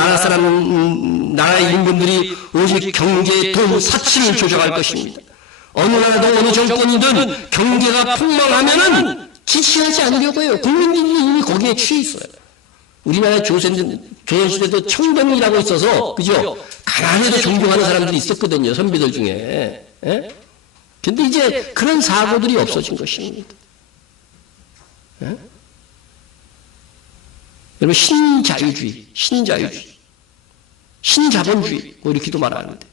나라의 임금들이 오직 경제, 돈, 사치를 조작할 것입니다. 어느 나라도 어느 정권이든 경제가 폭망하면은 지치하지 않으려고 해요. 국민들이 이미 거기에 취해 있어요. 우리나라 조선시대도 청병이라고 있어서, 그죠? 가난해도 존경하는 사람들이 있었거든요. 선비들 중에. 예? 근데 이제 그런 사고들이 없어진 것입니다. 예? 여러분, 신자유주의, 신자본주의, 뭐 이렇게도 말하는데,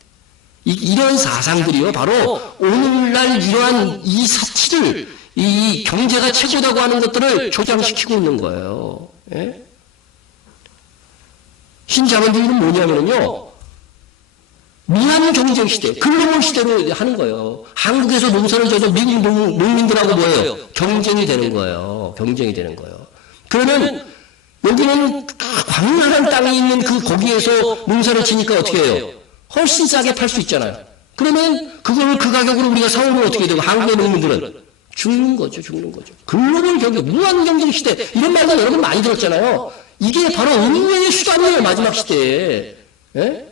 이런 사상들이요, 바로 오늘날 이러한 이 사치를, 이 경제가 최고다고 하는 것들을 조장시키고 있는 거예요. 예? 신자본주의는 뭐냐면요, 무한 경쟁 시대, 글로벌 시대로 하는 거예요. 한국에서 농사를 져서 미국 농민들하고 뭐예요? 경쟁이 되는 거예요. 그러면 여기는 광활한 땅이 있는 거기에서 농사를 지니까 어떻게 해요? 훨씬 싸게 팔 수 있잖아요. 그러면 그걸 그 가격으로 우리가 사오면 어떻게 되고, 한국의 농민들은 죽는 거죠. 글로벌 경쟁, 무한 경쟁 시대, 이런 말도 여러분 많이 들었잖아요. 이게 바로 운명의 수단이에요, 마지막 시대에. 예?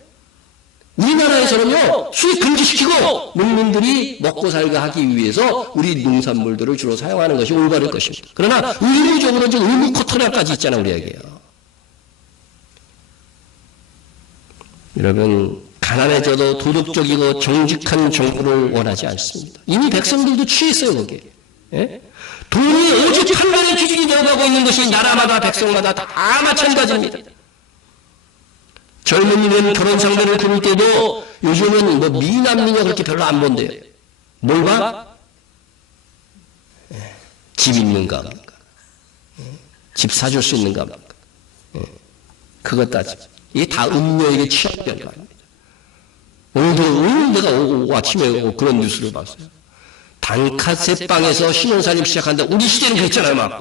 우리나라에서는요, 수입 금지시키고 농민들이 먹고 살게 하기 위해서 우리 농산물들을 주로 사용하는 것이 올바를 것입니다. 그러나 의무적으로 이제 의무 코터라까지 있잖아요, 우리에게요. 여러분, 가난해져도 도덕적이고 정직한 정부를 원하지 않습니다. 이미 백성들도 취했어요, 거기에. 예? 돈이 오직 판단의 기준이 되어가고 있는 것이 나라마다 백성마다 다 마찬가지입니다. 젊은이는 결혼 상대를 고를 때도 요즘은 뭐 미남미녀 그렇게 별로 안 본대요. 뭘 봐? 집 있는가 합니까? 집 사줄 수 있는가 합니까? 그것 따지. 이게 다 음료에게 취약된 말입니다. 오늘 내가 아침에 그런 뉴스를 봤어요. 단카세방에서 신혼살림 시작한다. 우리 시대는 그랬잖아요, 막.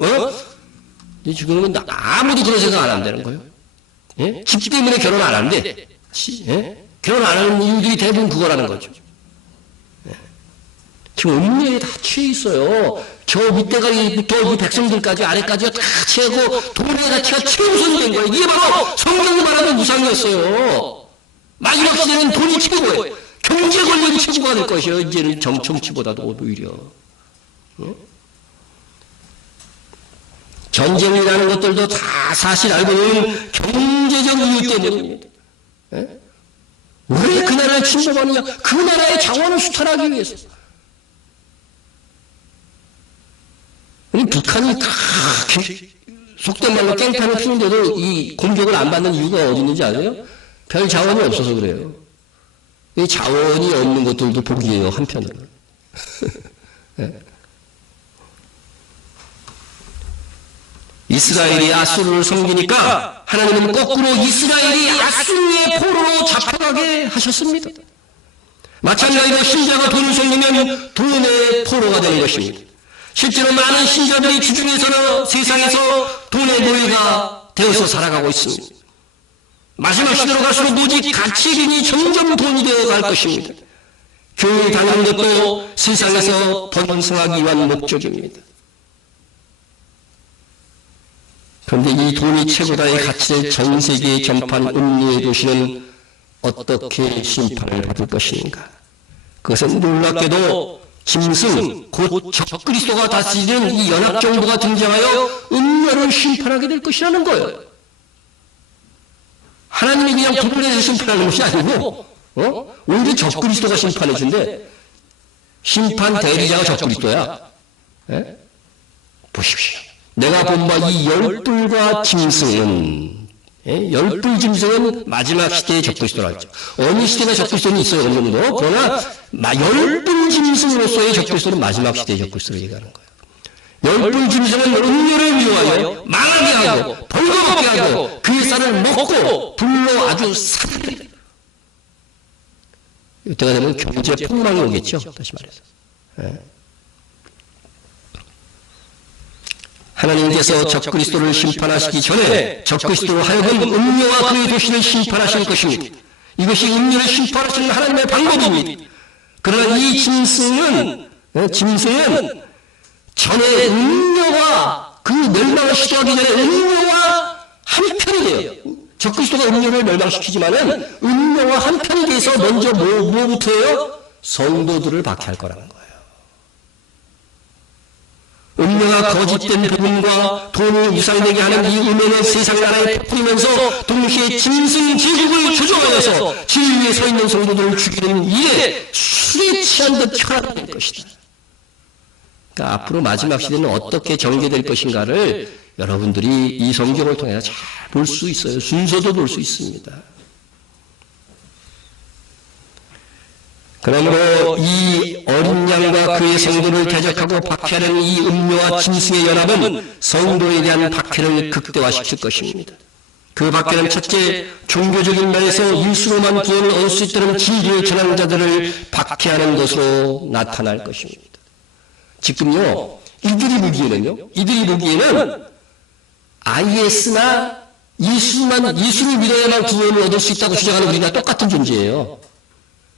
지금은 아무도 그런 생각 안 한다는 거예요. 예? 집 때문에 결혼 안 한대. 예? 결혼 안 하는 이유들이 대부분 그거라는 거죠. 예. 지금 음료에 다 취해 있어요. 저 밑에가부터 이 백성들까지 아래까지가 다 취하고 돈의 가치가 최우선이 된 거예요. 이게 바로 성경이 말하는 우상이었어요. 마지막 시대는 돈이 최고예요. 경제 권력이 최고가 될 것이에요. 이제는 정치보다도 오히려. 예? 전쟁이라는 것들도 다 사실 알고 있는 경제적 이유 때문입니다. 예? 왜 그 나라를 침범하느냐? 그 나라의 자원을 수탈하기 위해서. 북한이 속된 말로 깽판을 피우는데도 이 공격을 안 받는 이유가 어디 있는지 아세요? 별 자원이 없어서 그래요. 이 자원이 없는 것들도 복이에요, 한편으로. 예. 이스라엘이 아수르를 섬기니까 하나님은 거꾸로 이스라엘이 아수르의 포로로 잡혀가게 하셨습니다. 마찬가지로 신자가 돈을 섬기면 돈의 포로가 되는 것입니다. 실제로 많은 신자들이 주중에서는 세상에서 돈의 노예가 되어서 살아가고 있습니다. 마지막 시대로 갈수록 오직 가치의 기준이 점점 돈이 되어갈 것입니다. 교회에 다니는 것도 세상에서 번성하기 위한 목적입니다. 그런데 이 돈이 최고다의 가치를 전 세계에 전파한 음료의 도시는 어떻게 심판을 받을 것인가? 그것은 놀랍게도 짐승, 곧 적그리스도가 다스리는 이 연합정부가 등장하여 음료를 심판하게 될 것이라는 거예요. 하나님이 그냥 불을 내서 심판하는 것이 아니고, 오히려 적그리스도가 심판해 준대. 심판 대리자가 적그리스도야. 예? 보십시오. 내가 본 바 이 열불과 짐승은, 열불 짐승은 마지막 시대의 적그리스도라 했죠. 어느 시대나 적그리스도는 있어요, 어느 정도. 그러나 열불 짐승으로서의 적그리스도는 마지막 시대의 적그리스도를 얘기하는 거예요. 열불 짐승은 음료를 미워하여 망하게 하고 벌거벗게 하고 그의 쌀을 먹고 불로 아주 살리리라. 이때가 되면 경제 폭망이 오겠죠, 다시 말해서. 하나님께서 적그리스도를 심판하시기 전에 적그리스도로 하여금 음료와 그의 도시를 심판하실 것입니다. 이것이 음료를 심판하시는 하나님의 방법입니다. 그러나 이 짐승은 전에 음료와 그 멸망을 시도하기 전에 음료와 한편이 돼요. 적그리스도가 음료를 멸망시키지만은 음료와 한편이 돼서 먼저 뭐부터요? 성도들을 박해할 거라는 거예요. 음료가 거짓된 복음과 돈을 유상되게 하는 이 음해는 세상 나라에 퍼뜨리면서 동시에 짐승 제국을 조종하여서 진리에 서 있는 성도들을 죽이는 일에 술에 취한 듯 혈압이 될 것이다. 그러니까 앞으로 마지막 시대는 어떻게 전개될 것인가를 여러분들이 이 성경을 통해서 잘 볼 수 있어요. 순서도 볼 수 있습니다. 그러므로 이 어린 양과 그의 성도를 대적하고 박해하는 이 음료와 짐승의 연합은 성도에 대한 박해를 극대화시킬 것입니다. 그 박해는 첫째, 종교적인 면에서 예수로만 구원을 얻을 수 있다는 진리를 전하는 자들을 박해하는 것으로 나타날 것입니다. 지금요, 이들이 보기에는 IS나 예수를 믿어야만 구원을 얻을 수 있다고 주장하는 우리가 똑같은 존재예요.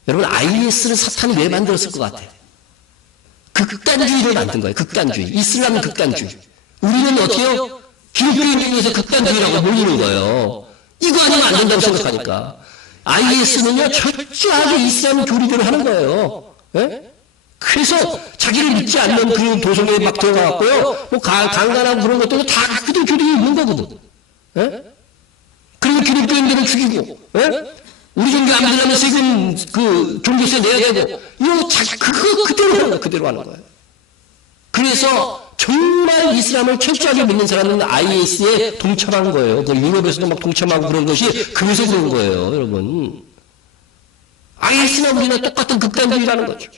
여러분, IS를 사탄이 왜 만들었을 것 같아요? 극단주의를 만든 거예요. 극단주의. 이슬람 극단주의. 우리는 어때요? 기독교인 중에서 극단주의라고 몰리는 거예요. 이거 아니면 안 된다고 생각하니까. IS는요, 철저하게 이슬람 교리대로 하는 거예요. 예? 그래서 자기를 믿지 않는 그 도성에 막 들어가갖고요, 뭐 강간하고 그런 것들도 다 그들 교리에 있는 거거든. 예? 그리고 기독교인들을 죽이고, 예? 우리 종교 안 믿으려면 세금, 종교세 내야 되고, 이거 그거 그대로 하는 거예요. 그래서 정말 이슬람을 철저하게 믿는 사람은 IS에 동참한 거예요. 그 유럽에서도 막 동참하고 그런 것이 그래서 그런 거예요, 여러분. IS나 우리나 똑같은 극단주의라는 거죠.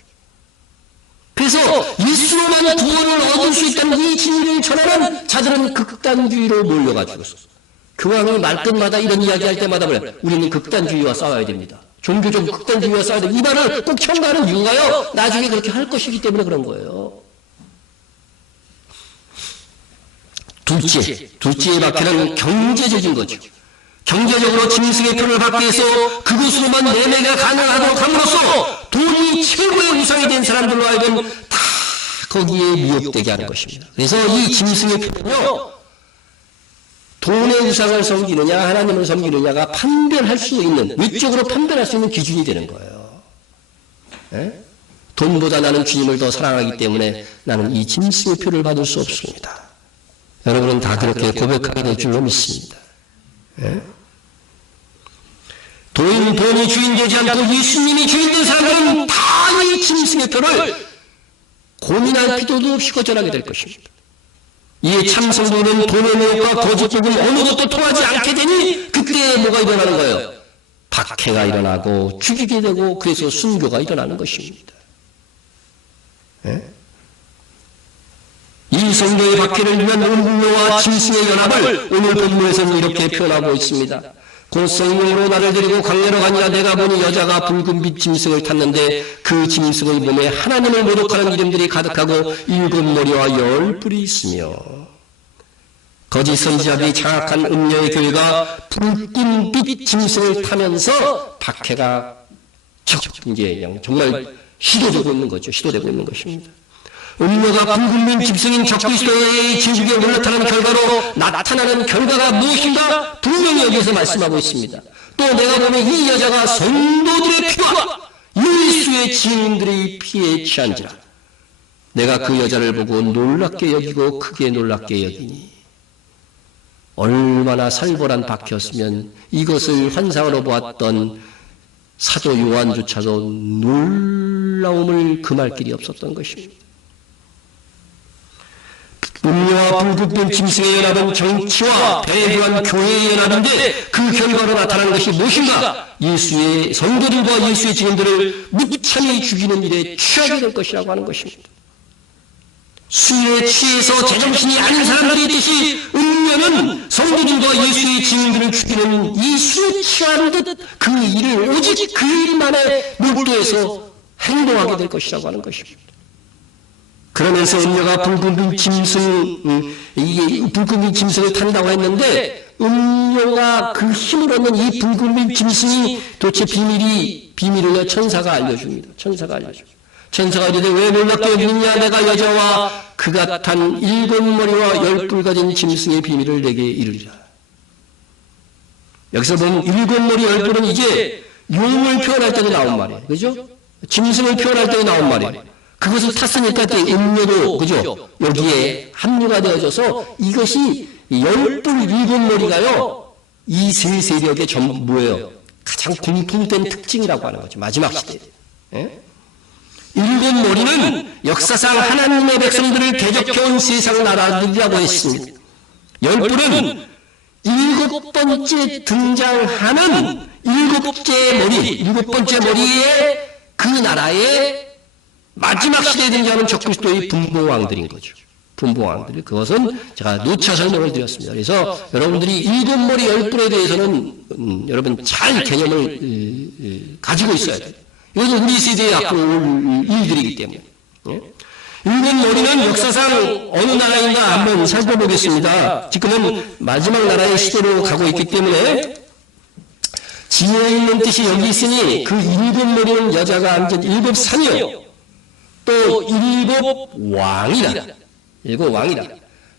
그래서 예수로만 구원을 얻을 수 있다는 이 진리를 전하는 자들은 극단주의로 몰려가지고 교황이 말끝마다 이런 이야기할 때마다 그래. 우리는 극단주의와 싸워야 됩니다. 종교적 극단주의와 싸워야 됩니다. 이 말을 꼭 첨가하는 이유가요. 나중에 그렇게 할 것이기 때문에 그런 거예요. 둘째의 박해는 경제적인 거죠. 경제적으로 짐승의 표를 받기 위해서 그것으로만 매매가 가능하도록 함으로써 돈이 최고의 우상이 된 사람들로 하여금 다 거기에 미혹되게 하는 것입니다. 그래서 이 짐승의 표는요, 돈의 우상을 섬기느냐 하나님을 섬기느냐가 판별할 수 있는, 위쪽으로 판별할 수 있는 기준이 되는 거예요. 예? 돈보다 나는 주님을 더 사랑하기 때문에 나는 이 짐승의 표를 받을 수 없습니다. 여러분은 다 그렇게 고백하게 될 줄로 믿습니다. 예? 돈이 주인 되지 않고 예수님이 주인 된 사람들은 다 이 짐승의 표를 고민할 필요도 없이 거절하게 될 것입니다. 이 참성도는 돈의 매혹과 거짓 복음 어느 것도 통하지 않게 되니 그때 뭐가 일어나는 거예요? 박해가 일어나고 죽이게 되고 그래서 순교가 일어나는 것입니다. 예? 이 성도의 박해를 위한 음료와 짐승의 연합을 오늘 본문에서는 이렇게 표현하고 있습니다. 곧 성령으로 나를 데리고 광야로 가니라. 내가 보니 여자가 붉은빛 짐승을 탔는데 그 짐승의 몸에 하나님을 모독하는 이름들이 가득하고 7머리와 10뿔이 있으며 거짓 선지자들이 장악한 음녀의 교회가 붉은빛 짐승을 타면서 박해가 이제 정말 시도되고 있는 거죠. 시도되고 있는 것입니다. 음료가 붉은빛 짐승인 적그리스도의 진국에 올라타는 결과로 나타나는 결과가 무엇인가 분명히 여기서 말씀하고 있습니다. 또 내가 보면 이 여자가 성도들의 피와 예수의 증인들의 피에 취한지라. 내가 그 여자를 보고 놀랍게 여기고 크게 놀랍게 여기니. 얼마나 살벌한 박해였으면 이것을 환상으로 보았던 사도 요한조차도 놀라움을 금할 길이 없었던 것입니다. 음료와 붉은빛 짐승의 연합은 정치와 배교한 교회의 연합인데 그 결과로 나타나는 것이 무엇인가? 예수의 성도들과 예수의 증인들을 무참히 죽이는 일에 취하게 될 것이라고 하는 것입니다. 술에 취해서 제정신이 아닌 사람들이 있듯이 음료는 성도들과 예수의 증인들을 죽이는 이 술에 취한 듯 그 일을 오직 그 일만에 몰두해서 행동하게 될 것이라고 하는 것입니다. 그러면서 음료가 붉은빛 짐승을 탄다고 했는데 음료가 그 힘을 얻는 이 붉은빛 짐승이 도대체 비밀을요 천사가 알려줍니다. 천사가 이르되 왜 놀랍게 여기느냐? 내가 여자와 그가 탄 7머리와 10뿔 가진 짐승의 비밀을 내게 이르리라. 여기서 보면 7머리 10뿔은 이제 용을 표현할 때도 나온 말이에요. 그죠? 짐승을 표현할 때도 나온 말이에요. 그것을 탔으니까 음료도 그죠? 여기에 합류가 되어져서 이것이 10뿔 7머리가요 이 세 세력의 뭐예요? 가장 공통된 특징이라고 하는 거죠. 마지막 시대에. 예? 7머리는 역사상 하나님의 백성들을 대적해온 세상 나라들이라고 했습니다. 열불은 일곱 번째 등장하는 일곱 번째 머리에 그 나라의 마지막 시대에 등장하는 적그리스도의 분봉왕들인 거죠. 분봉왕들이. 그것은 제가 누차 설명을 드렸습니다. 그래서 여러분들이 일곱 머리 열불에 대해서는 여러분 잘 개념을 가지고 있어야 돼요. 이것은 우리 세대의 앞으로 올 일들이기 때문에. 일곱 머리는 역사상 어느 나라인가 한번 살펴보겠습니다. 지금은 마지막 나라의 시대로 가고 있기 때문에 지혜에 있는 뜻이 여기 있으니 그 일곱 머리는 여자가 앉은 일곱 산이요. 또 일곱 왕이라. 일곱 왕이라.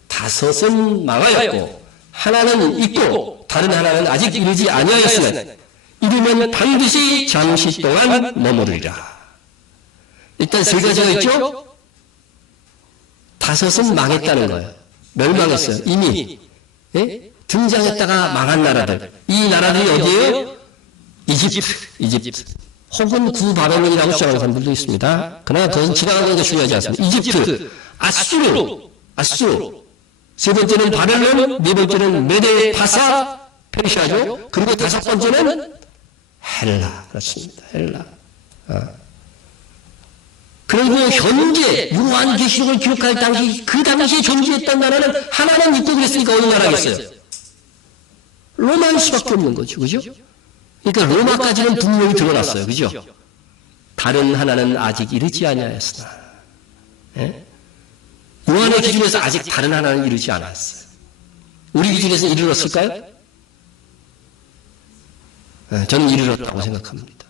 다섯은 망하였고 하나는 있고 다른 하나는 아직 이르지 아니하였으나 이르면 반드시 잠시 동안 머무르리라. 일단 세 가지가 있죠. 다섯은 망했다는 거예요. 멸망했어요. 이미 등장했다가 망한 나라들. 이 나라들이 어디예요? 이집트. 혹은 구바벨론이라고 주장하는 사람들도 있습니다. 그러나 그건 지나가는 게 중요하지 않습니다. 이집트, 아수르. 세 번째는 바벨론, 네 번째는 메데 파사, 페르시아죠. 그리고 다섯 번째는 헬라. 그렇습니다. 헬라. 그리고 현재 요한계시록을 기록할 당시 그 당시에 존재했던 나라는 하나는 있고 그랬으니까 어느 나라겠어요? 로마일 수밖에 없는 거죠. 그죠? 그러니까 로마까지는 분명히 드러났어요. 그죠? 다른 하나는 아직 이르지 아니하였으나. 요한의 기준에서 아직 다른 하나는 이르지 않았어요. 우리 기준에서 이르렀을까요? 저는 이르렀다고 생각합니다.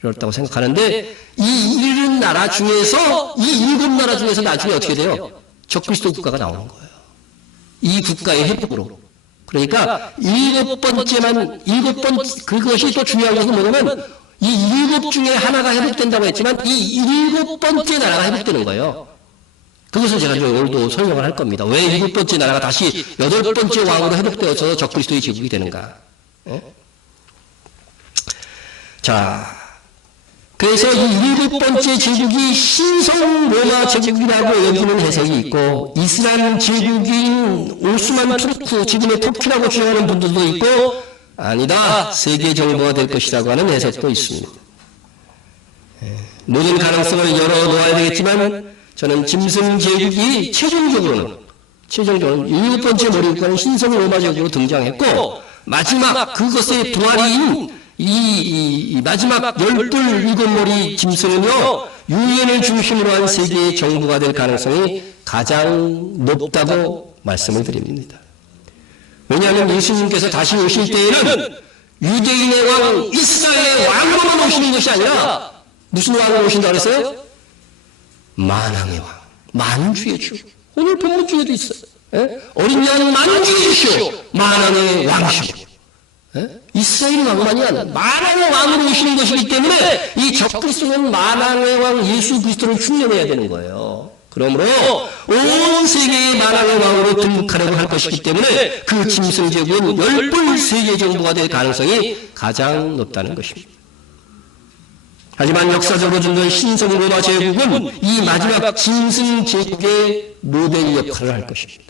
이르렀다고 생각하는데 이 이르는 나라 중에서 이 일곱 나라 중에서 나중에 어떻게 돼요? 적그리스도 국가가 나오는 거예요. 이 국가의 회복으로. 그러니까 그것이 또 중요한 것은 뭐냐면 이 일곱 중에 하나가 회복된다고 했지만 이 일곱 번째 나라가 회복되는 거예요. 그것을 제가 오늘도 설명을 할 겁니다. 왜 일곱 번째 나라가 다시 여덟 번째 왕으로 회복되어서 적그리스도의 제국이 되는가. 자, 그래서 이 일곱 번째 제국이 신성 로마 제국이라고 여기는 해석이 있고 이슬람 제국인 오스만 투르크 지금의 터키라고 주장하는 분들도 있고 아니다 세계 정부가 될 것이라고 하는 해석도 있습니다. 모든 가능성을 열어놓아야 되겠지만 저는 짐승 제국이 최종적으로는 일곱 번째 머리 국가는 신성 로마 제국으로 등장했고 마지막 그것의 부활인 이 마지막 열둘 일곱 머리 짐승은요 유엔을 중심으로 한 세계의 정부가 될 가능성이 가장 높다고 말씀을 드립니다. 왜냐하면 예수님께서 다시 오실 때에는 유대인의 왕 이스라엘의 왕으로만 오시는 것이 아니라 무슨 왕으로 오신다고 그랬어요? 만왕의 왕, 만주의 주. 오늘 본문 중에도 있어요. 어린 양 만주의 주시오, 만왕의 왕이시오. 이스라엘 왕만이 아니라 만왕의 왕으로 오시는 것이기 때문에 이 적그리스도는 만왕의 왕 예수 그리스도를 흉내내야 되는 거예요. 그러므로 온 세계의 만왕의 왕으로 등극하려고 할 것이기 때문에 그 짐승 제국은 열불 세계 정부가 될 가능성이 가장 높다는 것입니다. 하지만 역사적으로 존재한 신성 로마 제국은 이 마지막 짐승 제국의 모델 역할을 할 것입니다.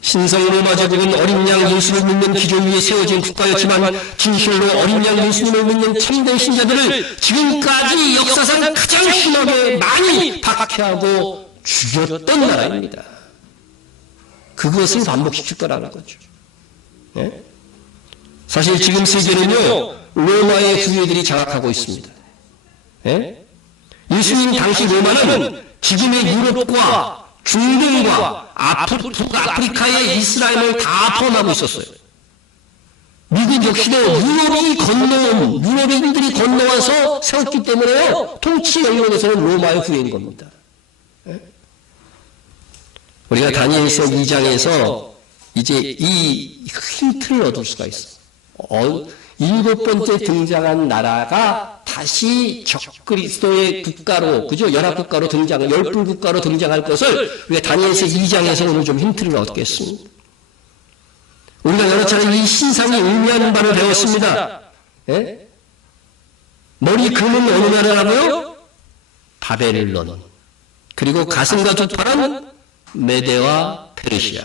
신성 로마 제국은 어린 양 예수를 믿는 기존 위에 세워진 국가였지만 진실로 어린 양 예수님을 믿는 참된 신자들을 지금까지 역사상 가장 심하게 많이 박해하고 죽였던 나라입니다. 그것을 반복시킬 거라는 거죠. 사실 지금 세계는요 로마의 후예들이 장악하고 있습니다. 예수님 당시 로마는 지금의 유럽과 중동과 북아프리카의 이스라엘을 다 포함하고 있었어요. 미국 역시도 유럽인들이 건너와서 세웠기 때문에요. 통치 영역에서는 로마의 후예인 겁니다. 우리가 다니엘서 2장에서 이제 이 힌트를 얻을 수가 있어요. 일곱 번째 등장한 나라가 다시 적그리스도의 국가로, 그죠? 연합국가로 열불국가로 등장할 것을 우리가 다니엘서 2장에서 오늘 좀 힌트를 얻겠습니다. 우리가 여러 차례 이 신상이 의미하는 바를 배웠습니다. 머리 금은 어느 나라라고요? 바벨론. 그리고 가슴과 두 팔은 메대와 페르시아.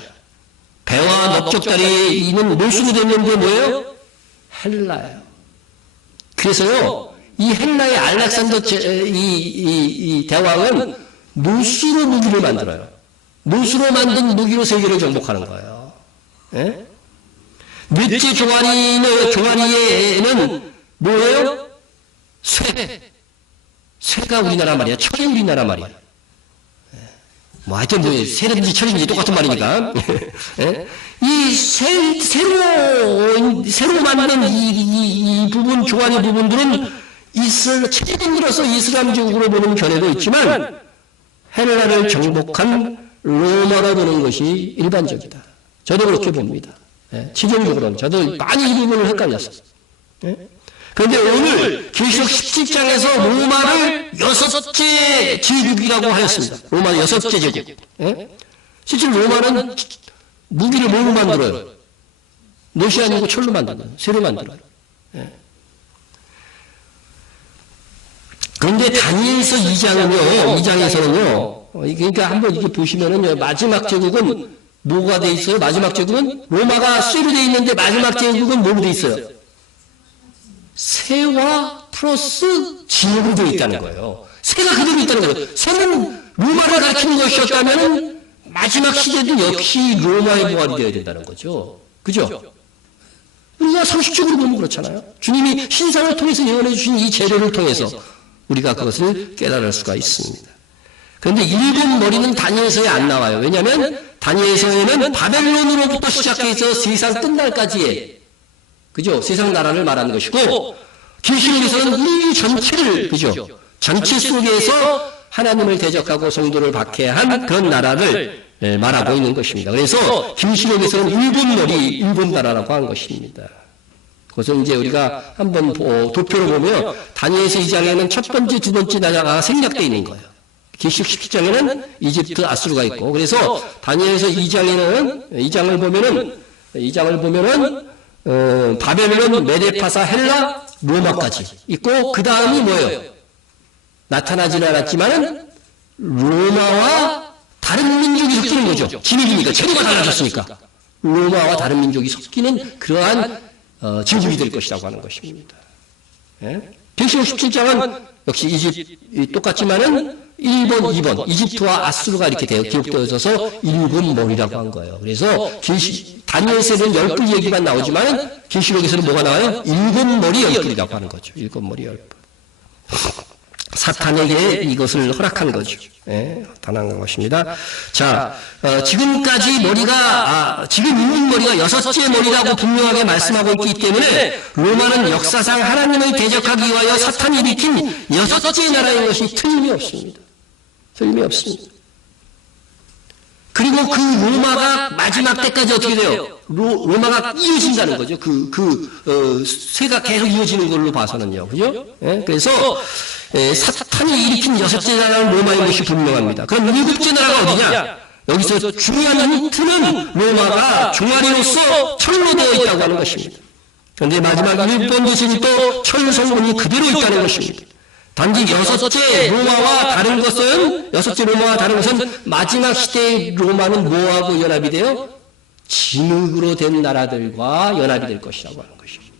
배와 넓적다리에 있는 노수로 됐는데 뭐예요? 헬라예요. 그래서요, 이 헬라의 알렉산더 이 대왕은 노수로 무기를 만들어요. 노수로 만든 무기로 세계를 정복하는 거예요. 예? 넷째 종아리에는 뭐예요? 쇠가 우리나라 말이야. 철이 우리나라 말이야. 뭐 하여튼 뭐 새든지 철인지 똑같은 말이니까. 이 새로 만든 이 부분, 종아리 부분들은 최근으로서 이슬람적으로 보는 견해도 있지만 헬라를 정복한 로마로 보는 것이 일반적이다. 저도 그렇게 봅니다. 지정적으로는 저도 많이 이 부분을 헷갈렸어요. 그런데 오늘 계시록 17장에서 로마를 여섯째 제국이라고 하였습니다. 로마 여섯째 제국. 실제로 로마는 무기를 뭘로 만들어요? 못이 아니고 철로 만들어요. 쇠로 만들어요. 그런데 다니엘서 2장에서는요, 그러니까 한번 이렇게 보시면은요, 마지막 제국은 뭐가 돼 있어요? 마지막 제국은 로마가 쇠로 돼 있는데 마지막 제국은 뭐로 돼 있어요? 새와 플러스 진흙으로 되어 있다는 거예요. 새가 그대로 있다는 거예요. 새는 로마를 가리키는 것이었다면 마지막 시대도 역시 로마의 부활이 되어야 된다는 거죠. 그죠? 우리가 상식적으로 보면 그렇잖아요. 주님이 신상을 통해서 예언해 주신 이 재료를 통해서 우리가 그것을 깨달을 수가 있습니다. 그런데 일곱 머리는 다니엘서에 안 나와요. 왜냐하면 다니엘서에는 바벨론으로부터 시작해서 세상 끝날까지의, 그죠? 세상 나라를 말하는 것이고, 계시록에서는 우리 전체를, 그죠? 전체 속에서 하나님을 대적하고 성도를 박해한 그런 나라를 말하고 있는 것입니다. 그래서 계시록에서는 일곱 머리, 일곱 나라라고 한 것입니다. 그것은 이제 우리가 한번 도표로 보면 다니엘서 2장에는 첫 번째, 두 번째 나라가 생략되어 있는 거예요. 계시록 17장에는 이집트, 아수르가 있고, 그래서 다니엘서 2장을 보면은 바벨론, 메데파사, 헬라, 로마까지 있고, 그 다음이 뭐예요? 나타나지는 않았지만은 로마와 다른 민족이 섞이는 거죠. 진흙이니까 재료가 달라졌으니까 로마와 다른 민족이 섞이는 그러한 제국이 될 것이라고 하는 것입니다. 계시록 17장은 역시 이집 똑같지만은 1번, 2번 이집트와 아수르가 이렇게 기록되어져서 일곱 머리라고 한 거예요. 그래서 다니엘서에는 10뿔 얘기만 나오지만 계시록에서는 뭐가 나와요? 일곱 머리 10뿔이라고 하는 거죠. 일곱 머리 10뿔. 사탄에게 이것을 허락한 거죠. 단한 것입니다. 자, 지금까지 지금 있는 머리가 여섯째 머리라고 분명하게 말씀하고 있기 때문에 로마는 역사상 하나님을 대적하기 위하여 사탄이 일으킨 여섯째 나라인 것이 틀림이 없습니다. 틀림이 없습니다. 그리고 그 로마가 마지막 때까지 어떻게 돼요? 로마가 이어진다는 거죠. 쇠가 계속 이어지는 걸로 봐서는요. 그죠? 그래서 사탄이 일으킨 여섯째 나라는 로마인 것이 분명합니다. 그럼 일곱째 나라가 어디냐? 여기서 중요한 힌트는 로마가 종아리로서 철로 되어 있다고 하는 것입니다. 그런데 마지막 일본 제국도 철 성분이 그대로 있다는 것입니다. 단지 여섯째 로마와 다른 것은 마지막 시대의 로마는 뭐하고 연합이 돼요? 진흙으로 된 나라들과 연합이 될 것이라고 하는 것입니다.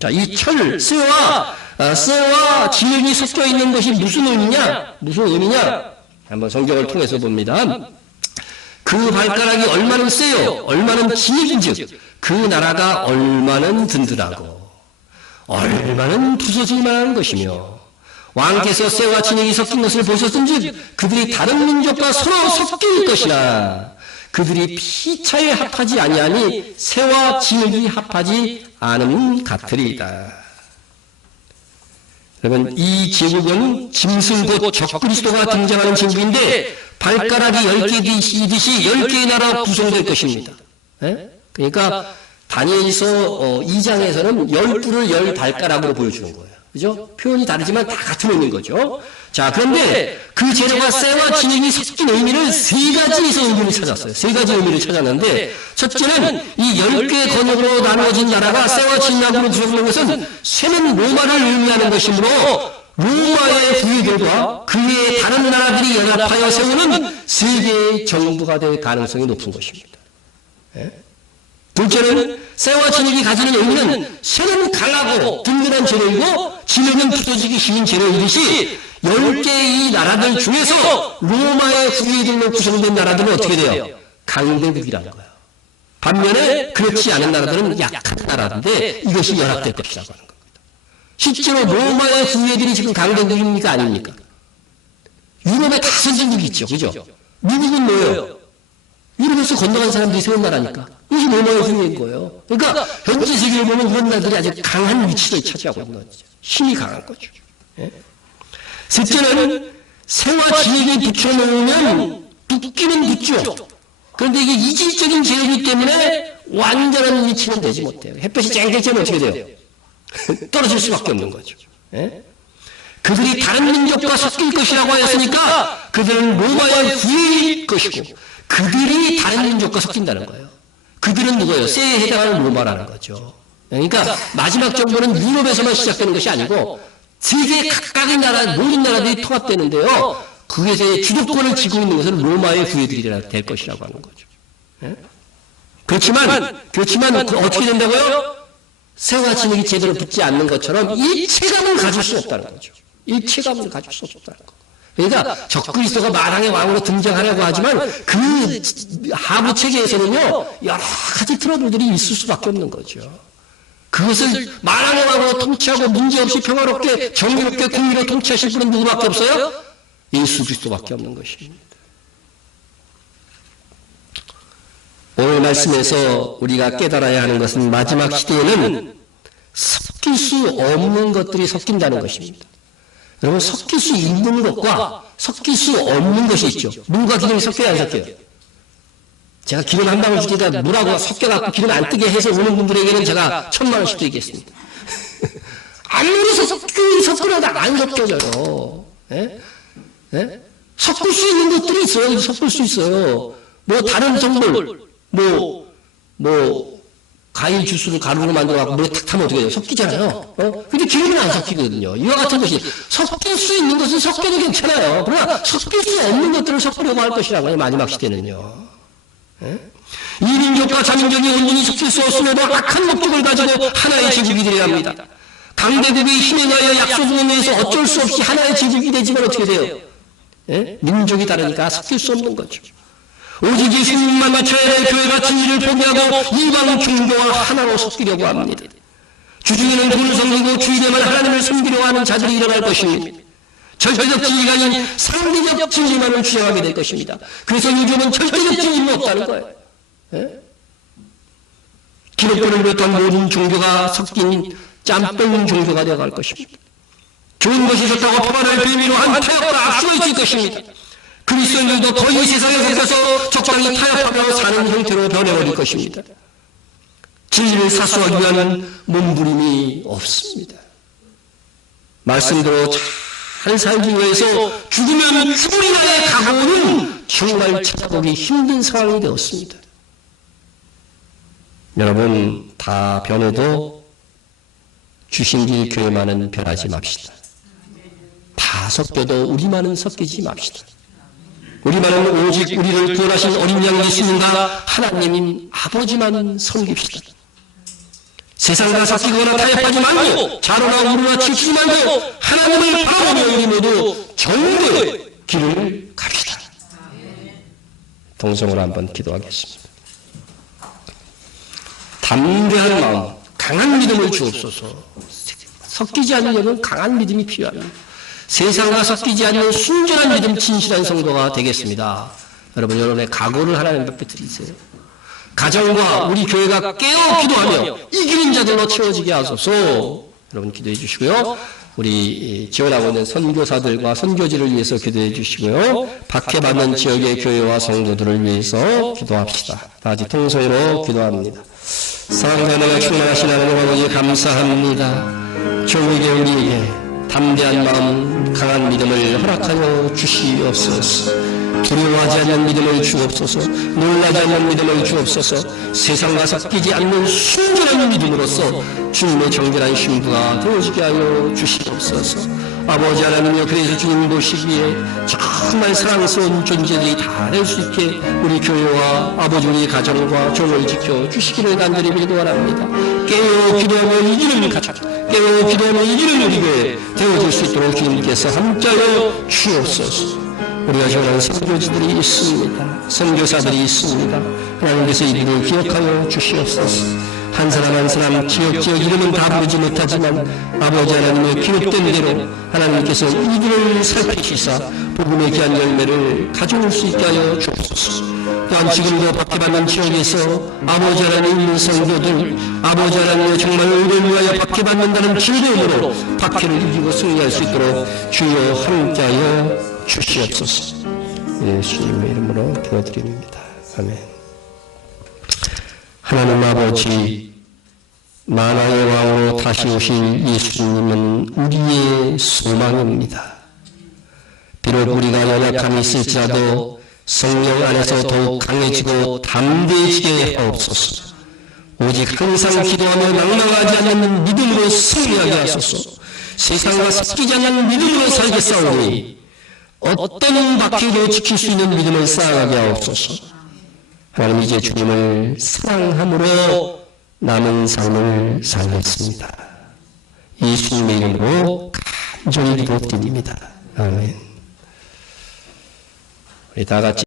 자, 이 철, 쇠와 진흙이 섞여 있는 것이 무슨 의미냐? 한번 성경을 통해서 봅니다. 그 발가락이 얼마나 세요? 얼마나 진흙인즉 그 나라가 얼마나 든든하고 얼마나 부서질 만한 것이며 왕께서 쇠와 진흙이 섞인 것을 보셨은즉 그들이 다른 민족과 서로 섞일 것이나 그들이 피차에 합하지 아니하니 쇠와 진흙이 합하지 않음 같으리이다. 여러분, 이 제국은 짐승 곧 적그리스도가 등장하는 제국인데 발가락이 10개이듯이 10개의 나라가 구성될 것입니다. 그러니까 다니엘서 2장에서는 10뿔을 10발가락으로 보여주는 거예요. 그죠? 표현이 다르지만 다 같은 의미인 거죠. 자, 그런데 그 재료가 쇠와 진흙이 섞인 의미를 세 가지에서 의미를 찾았어요. 세 가지 의미를 찾았는데, 첫째는 이 10개의 권역으로 나누어진 나라가 쇠와 진흙으로 구성된 것은 쇠는 로마를 의미하는 것이므로 로마의 부유들과 그 외의 다른 나라들이 연합하여 세우는 세계의 정부가 될 가능성이 높은 것입니다. 둘째는 쇠와 진흙이 가지는 의미는 쇠는 강하고 든든한 재료이고 진흙은 부서지기 쉬운 재료이듯이 10개의 이 나라들 중에서 로마의 후예들로 구성된 나라들은 어떻게 돼요? 강대국이라는 거예요. 반면에 그렇지 않은 나라들은 약한 나라인데 이것이 연합될 것이라고 하는 겁니다. 실제로 로마의 후예들이 지금 강대국입니까? 아닙니까? 유럽에 다 선진국이 있죠. 그죠? 미국은 뭐예요? 유럽에서 건너간 사람들이 세운 나라니까. 이것이 로마의 후예인 거예요. 그러니까 현재 세계를 보면 이런 나라들이 아주 강한 위치를 차지하고 있는 거죠. 힘이 강한 거죠. 예? 셋째는 새와 진흙이 붙여놓으면 붙기는 붙죠. 그런데 이게 이질적인 재료이기 때문에 완전한 위치는 되지 못해요. 햇볕이 쨍쨍쨍하면 어떻게 돼요? 떨어질 수밖에 없는 거죠. 예? 그들이 다른 민족과 섞일 것이라고 하였으니까 그들은 로마의 후예일 것이고 그들이 다른 민족과 섞인다는 거예요. 그들은 누구예요? 쇠에 해당하는 로마라는 거죠. 그러니까 마지막 정부는 유럽에서만 시작되는 것이 아니고 세계 각각의 나라, 모든 나라들이 통합되는데요. 그것의 주도권을 쥐고 있는 것은 로마의 후예들이 될 것이라고 하는 거죠. 예? 그렇지만 어떻게 된다고요? 쇠와 진흙이 제대로 붙지 않는 것처럼 일체감을 가질 수 없다는 거죠. 일체감을 가질 수 없다는 거. 그러니까 적그리스도가 마랑의 왕으로 등장하려고 하지만 그 하부 체계에서는요 여러 가지 트러블들이 있을 수밖에 없는 거죠. 그것을 마랑의 왕으로 통치하고 문제없이 평화롭게 정의롭게 공의로 통치하실 분은 누구밖에 없어요? 예수 그리스도밖에 없는 것입니다. 오늘 말씀에서 우리가 깨달아야 하는 것은 마지막 시대에는 섞일 수 없는 것들이 섞인다는 것입니다. 여러분 섞일 수 있는 것과 섞일 수 없는 것이 있죠. 물과 기름이 섞여야 안 섞여요? 제가 기름 한 방울 주기다 물하고 섞여갖고 기름 안 뜨게 해서 오는 분들에게는 제가 1000만원씩 드리겠습니다. 아무리 섞으려도 안 섞여져요. 예? 예? 섞을 수 있는 것들이 있어요. 섞을 수 있어요. 뭐 다른 성물, 과일 주스를 가루로 만들어갖고 물에 탁 타면 어떻게 돼요? 섞이잖아요. 근데 기름은 안 섞이거든요. 이와 같은 것이 섞일 수 있는 것은 섞여도 괜찮아요. 그러나 섞일 수 없는 것들을 섞으려고 할 것이라고요. 마지막 시대는요. 이민족과 자민족이 온전히 섞일 수 없음에도 악한 목적을 가지고 하나의 제국이 되어야 합니다. 강대국이 힘에 의하여 약속에 의해서 어쩔 수 없이 하나의 제국이 되지만 어떻게 돼요? 민족이 다르니까 섞일 수 없는 거죠. 오직 예수님만 맞춰야 할 교회가 진리를 포기하고 이방 종교와 하나로 섞이려고 합니다. 주중에는 돈을 섬기고 주일에만 하나님을 섬기려고 하는 자들이 일어날 것입니다. 절대적 진리가 아닌 상대적 진리만을 주장하게 될 것입니다. 그래서 요즘은 절대적 진리는 없다는 거예요. 기독교를 비롯한 모든 종교가 섞인 짬뽕 종교가 되어갈 것입니다. 좋은 것이 좋다고 포괄할 빌미로 한 타협과 악수가 있을 것입니다. 그리스도인들도 더 이 세상에 섞여서 적당히 타협하며 사는 형태로 변해버릴 것입니다. 진리를 사수하기 위한 몸부림이 없습니다. 말씀대로 잘 살기 위해서 죽으면 죽으리라의 각오는 정말 찾아보기 힘든 상황이 되었습니다. 여러분 다 변해도 주신 길 교회만은 변하지 맙시다. 다 섞여도 우리만은 섞이지 맙시다. 우리만은 오직 우리를 구원하신 어린 양 예수님과 하나님 아버지만 섬깁시다. 세상과 섞이거나 타협하지 말고 자로나 우르나 치우치지 말고 하나님을 바라보며 우리 모두 정도의 길을 갑시다. 동성으로 한번 기도하겠습니다. 담대한 마음, 강한 믿음을 주옵소서. 섞이지 않으려면 강한 믿음이 필요합니다. 세상과 섞이지 않는 순전한 믿음, 진실한 성도가 되겠습니다. 여러분의 각오를 하나님 앞에 드리세요. 가정과 우리 교회가 깨어 기도하며 이기는 자들로 채워지게 하소서. 여러분 기도해 주시고요. 우리 지원하고 있는 선교사들과 선교지를 위해서 기도해 주시고요. 박해받는 지역의 교회와 성도들을 위해서 기도합시다. 다 같이 통성으로 기도합니다. 사랑하는 충만하신 하나님 아버지 감사합니다. 종에게 우리에게 담대한 마음, 강한 믿음을 허락하여 주시옵소서. 두려워하지 않는 믿음을 주옵소서. 놀라지 않는 믿음을 주옵소서. 세상과 섞이지 않는 순전한 믿음으로서 주님의 정결한 신부가 되어지게 하여 주시옵소서. 아버지 하나님이여, 그래서 주님 보시기에 정말 사랑스러운 존재들이 다 될 수 있게 우리 교회와 아버지 우리 가정과 종을 지켜 주시기를 간절히 빌고합니다. 깨어 기도하며 이기는 가정, 깨어 기도하며 이기는 우리 교회 되어질 수 있도록 주님께서 함께하여 주옵소서. 우리가 전하는 선교지들이 있습니다. 선교사들이 있습니다. 하나님께서 이들을 기억하여 주시옵소서. 한 사람 한 사람 지역 이름은 다 부르지 못하지만 아버지 하나님의 기록된 대로 하나님께서 이들을 살피시사 복음의 귀한 열매를 가져올 수 있게 하여 주옵소서. 또한 지금도 박해받는 지역에서 아버지 하나님의 성도들, 아버지 하나님의 정말 의를 위하여 박해받는다는 즐거움으로 박해를 이기고 승리할 수 있도록 주여 함께하여 주시옵소서. 예수님의 이름으로 기도드립니다. 아멘. 하나님 아버지, 만왕의 왕으로 다시 오실 예수님은 우리의 소망입니다. 비록 우리가 연약함이 있을지라도 성령 안에서 더욱 강해지고 담대해지게 하옵소서. 오직 항상 기도하며 낭망하지 않는 믿음으로 승리하게 하소서. 세상과 섞이지 않는 믿음으로 살겠사오니 어떤 박해도 지킬 수 있는 믿음을 쌓아가게 하옵소서. 하나님, 이제 주님을 사랑함으로 남은 삶을 살겠습니다. 예수님의 이름으로 간절히 기도드립니다. 아멘. 우리 다 같이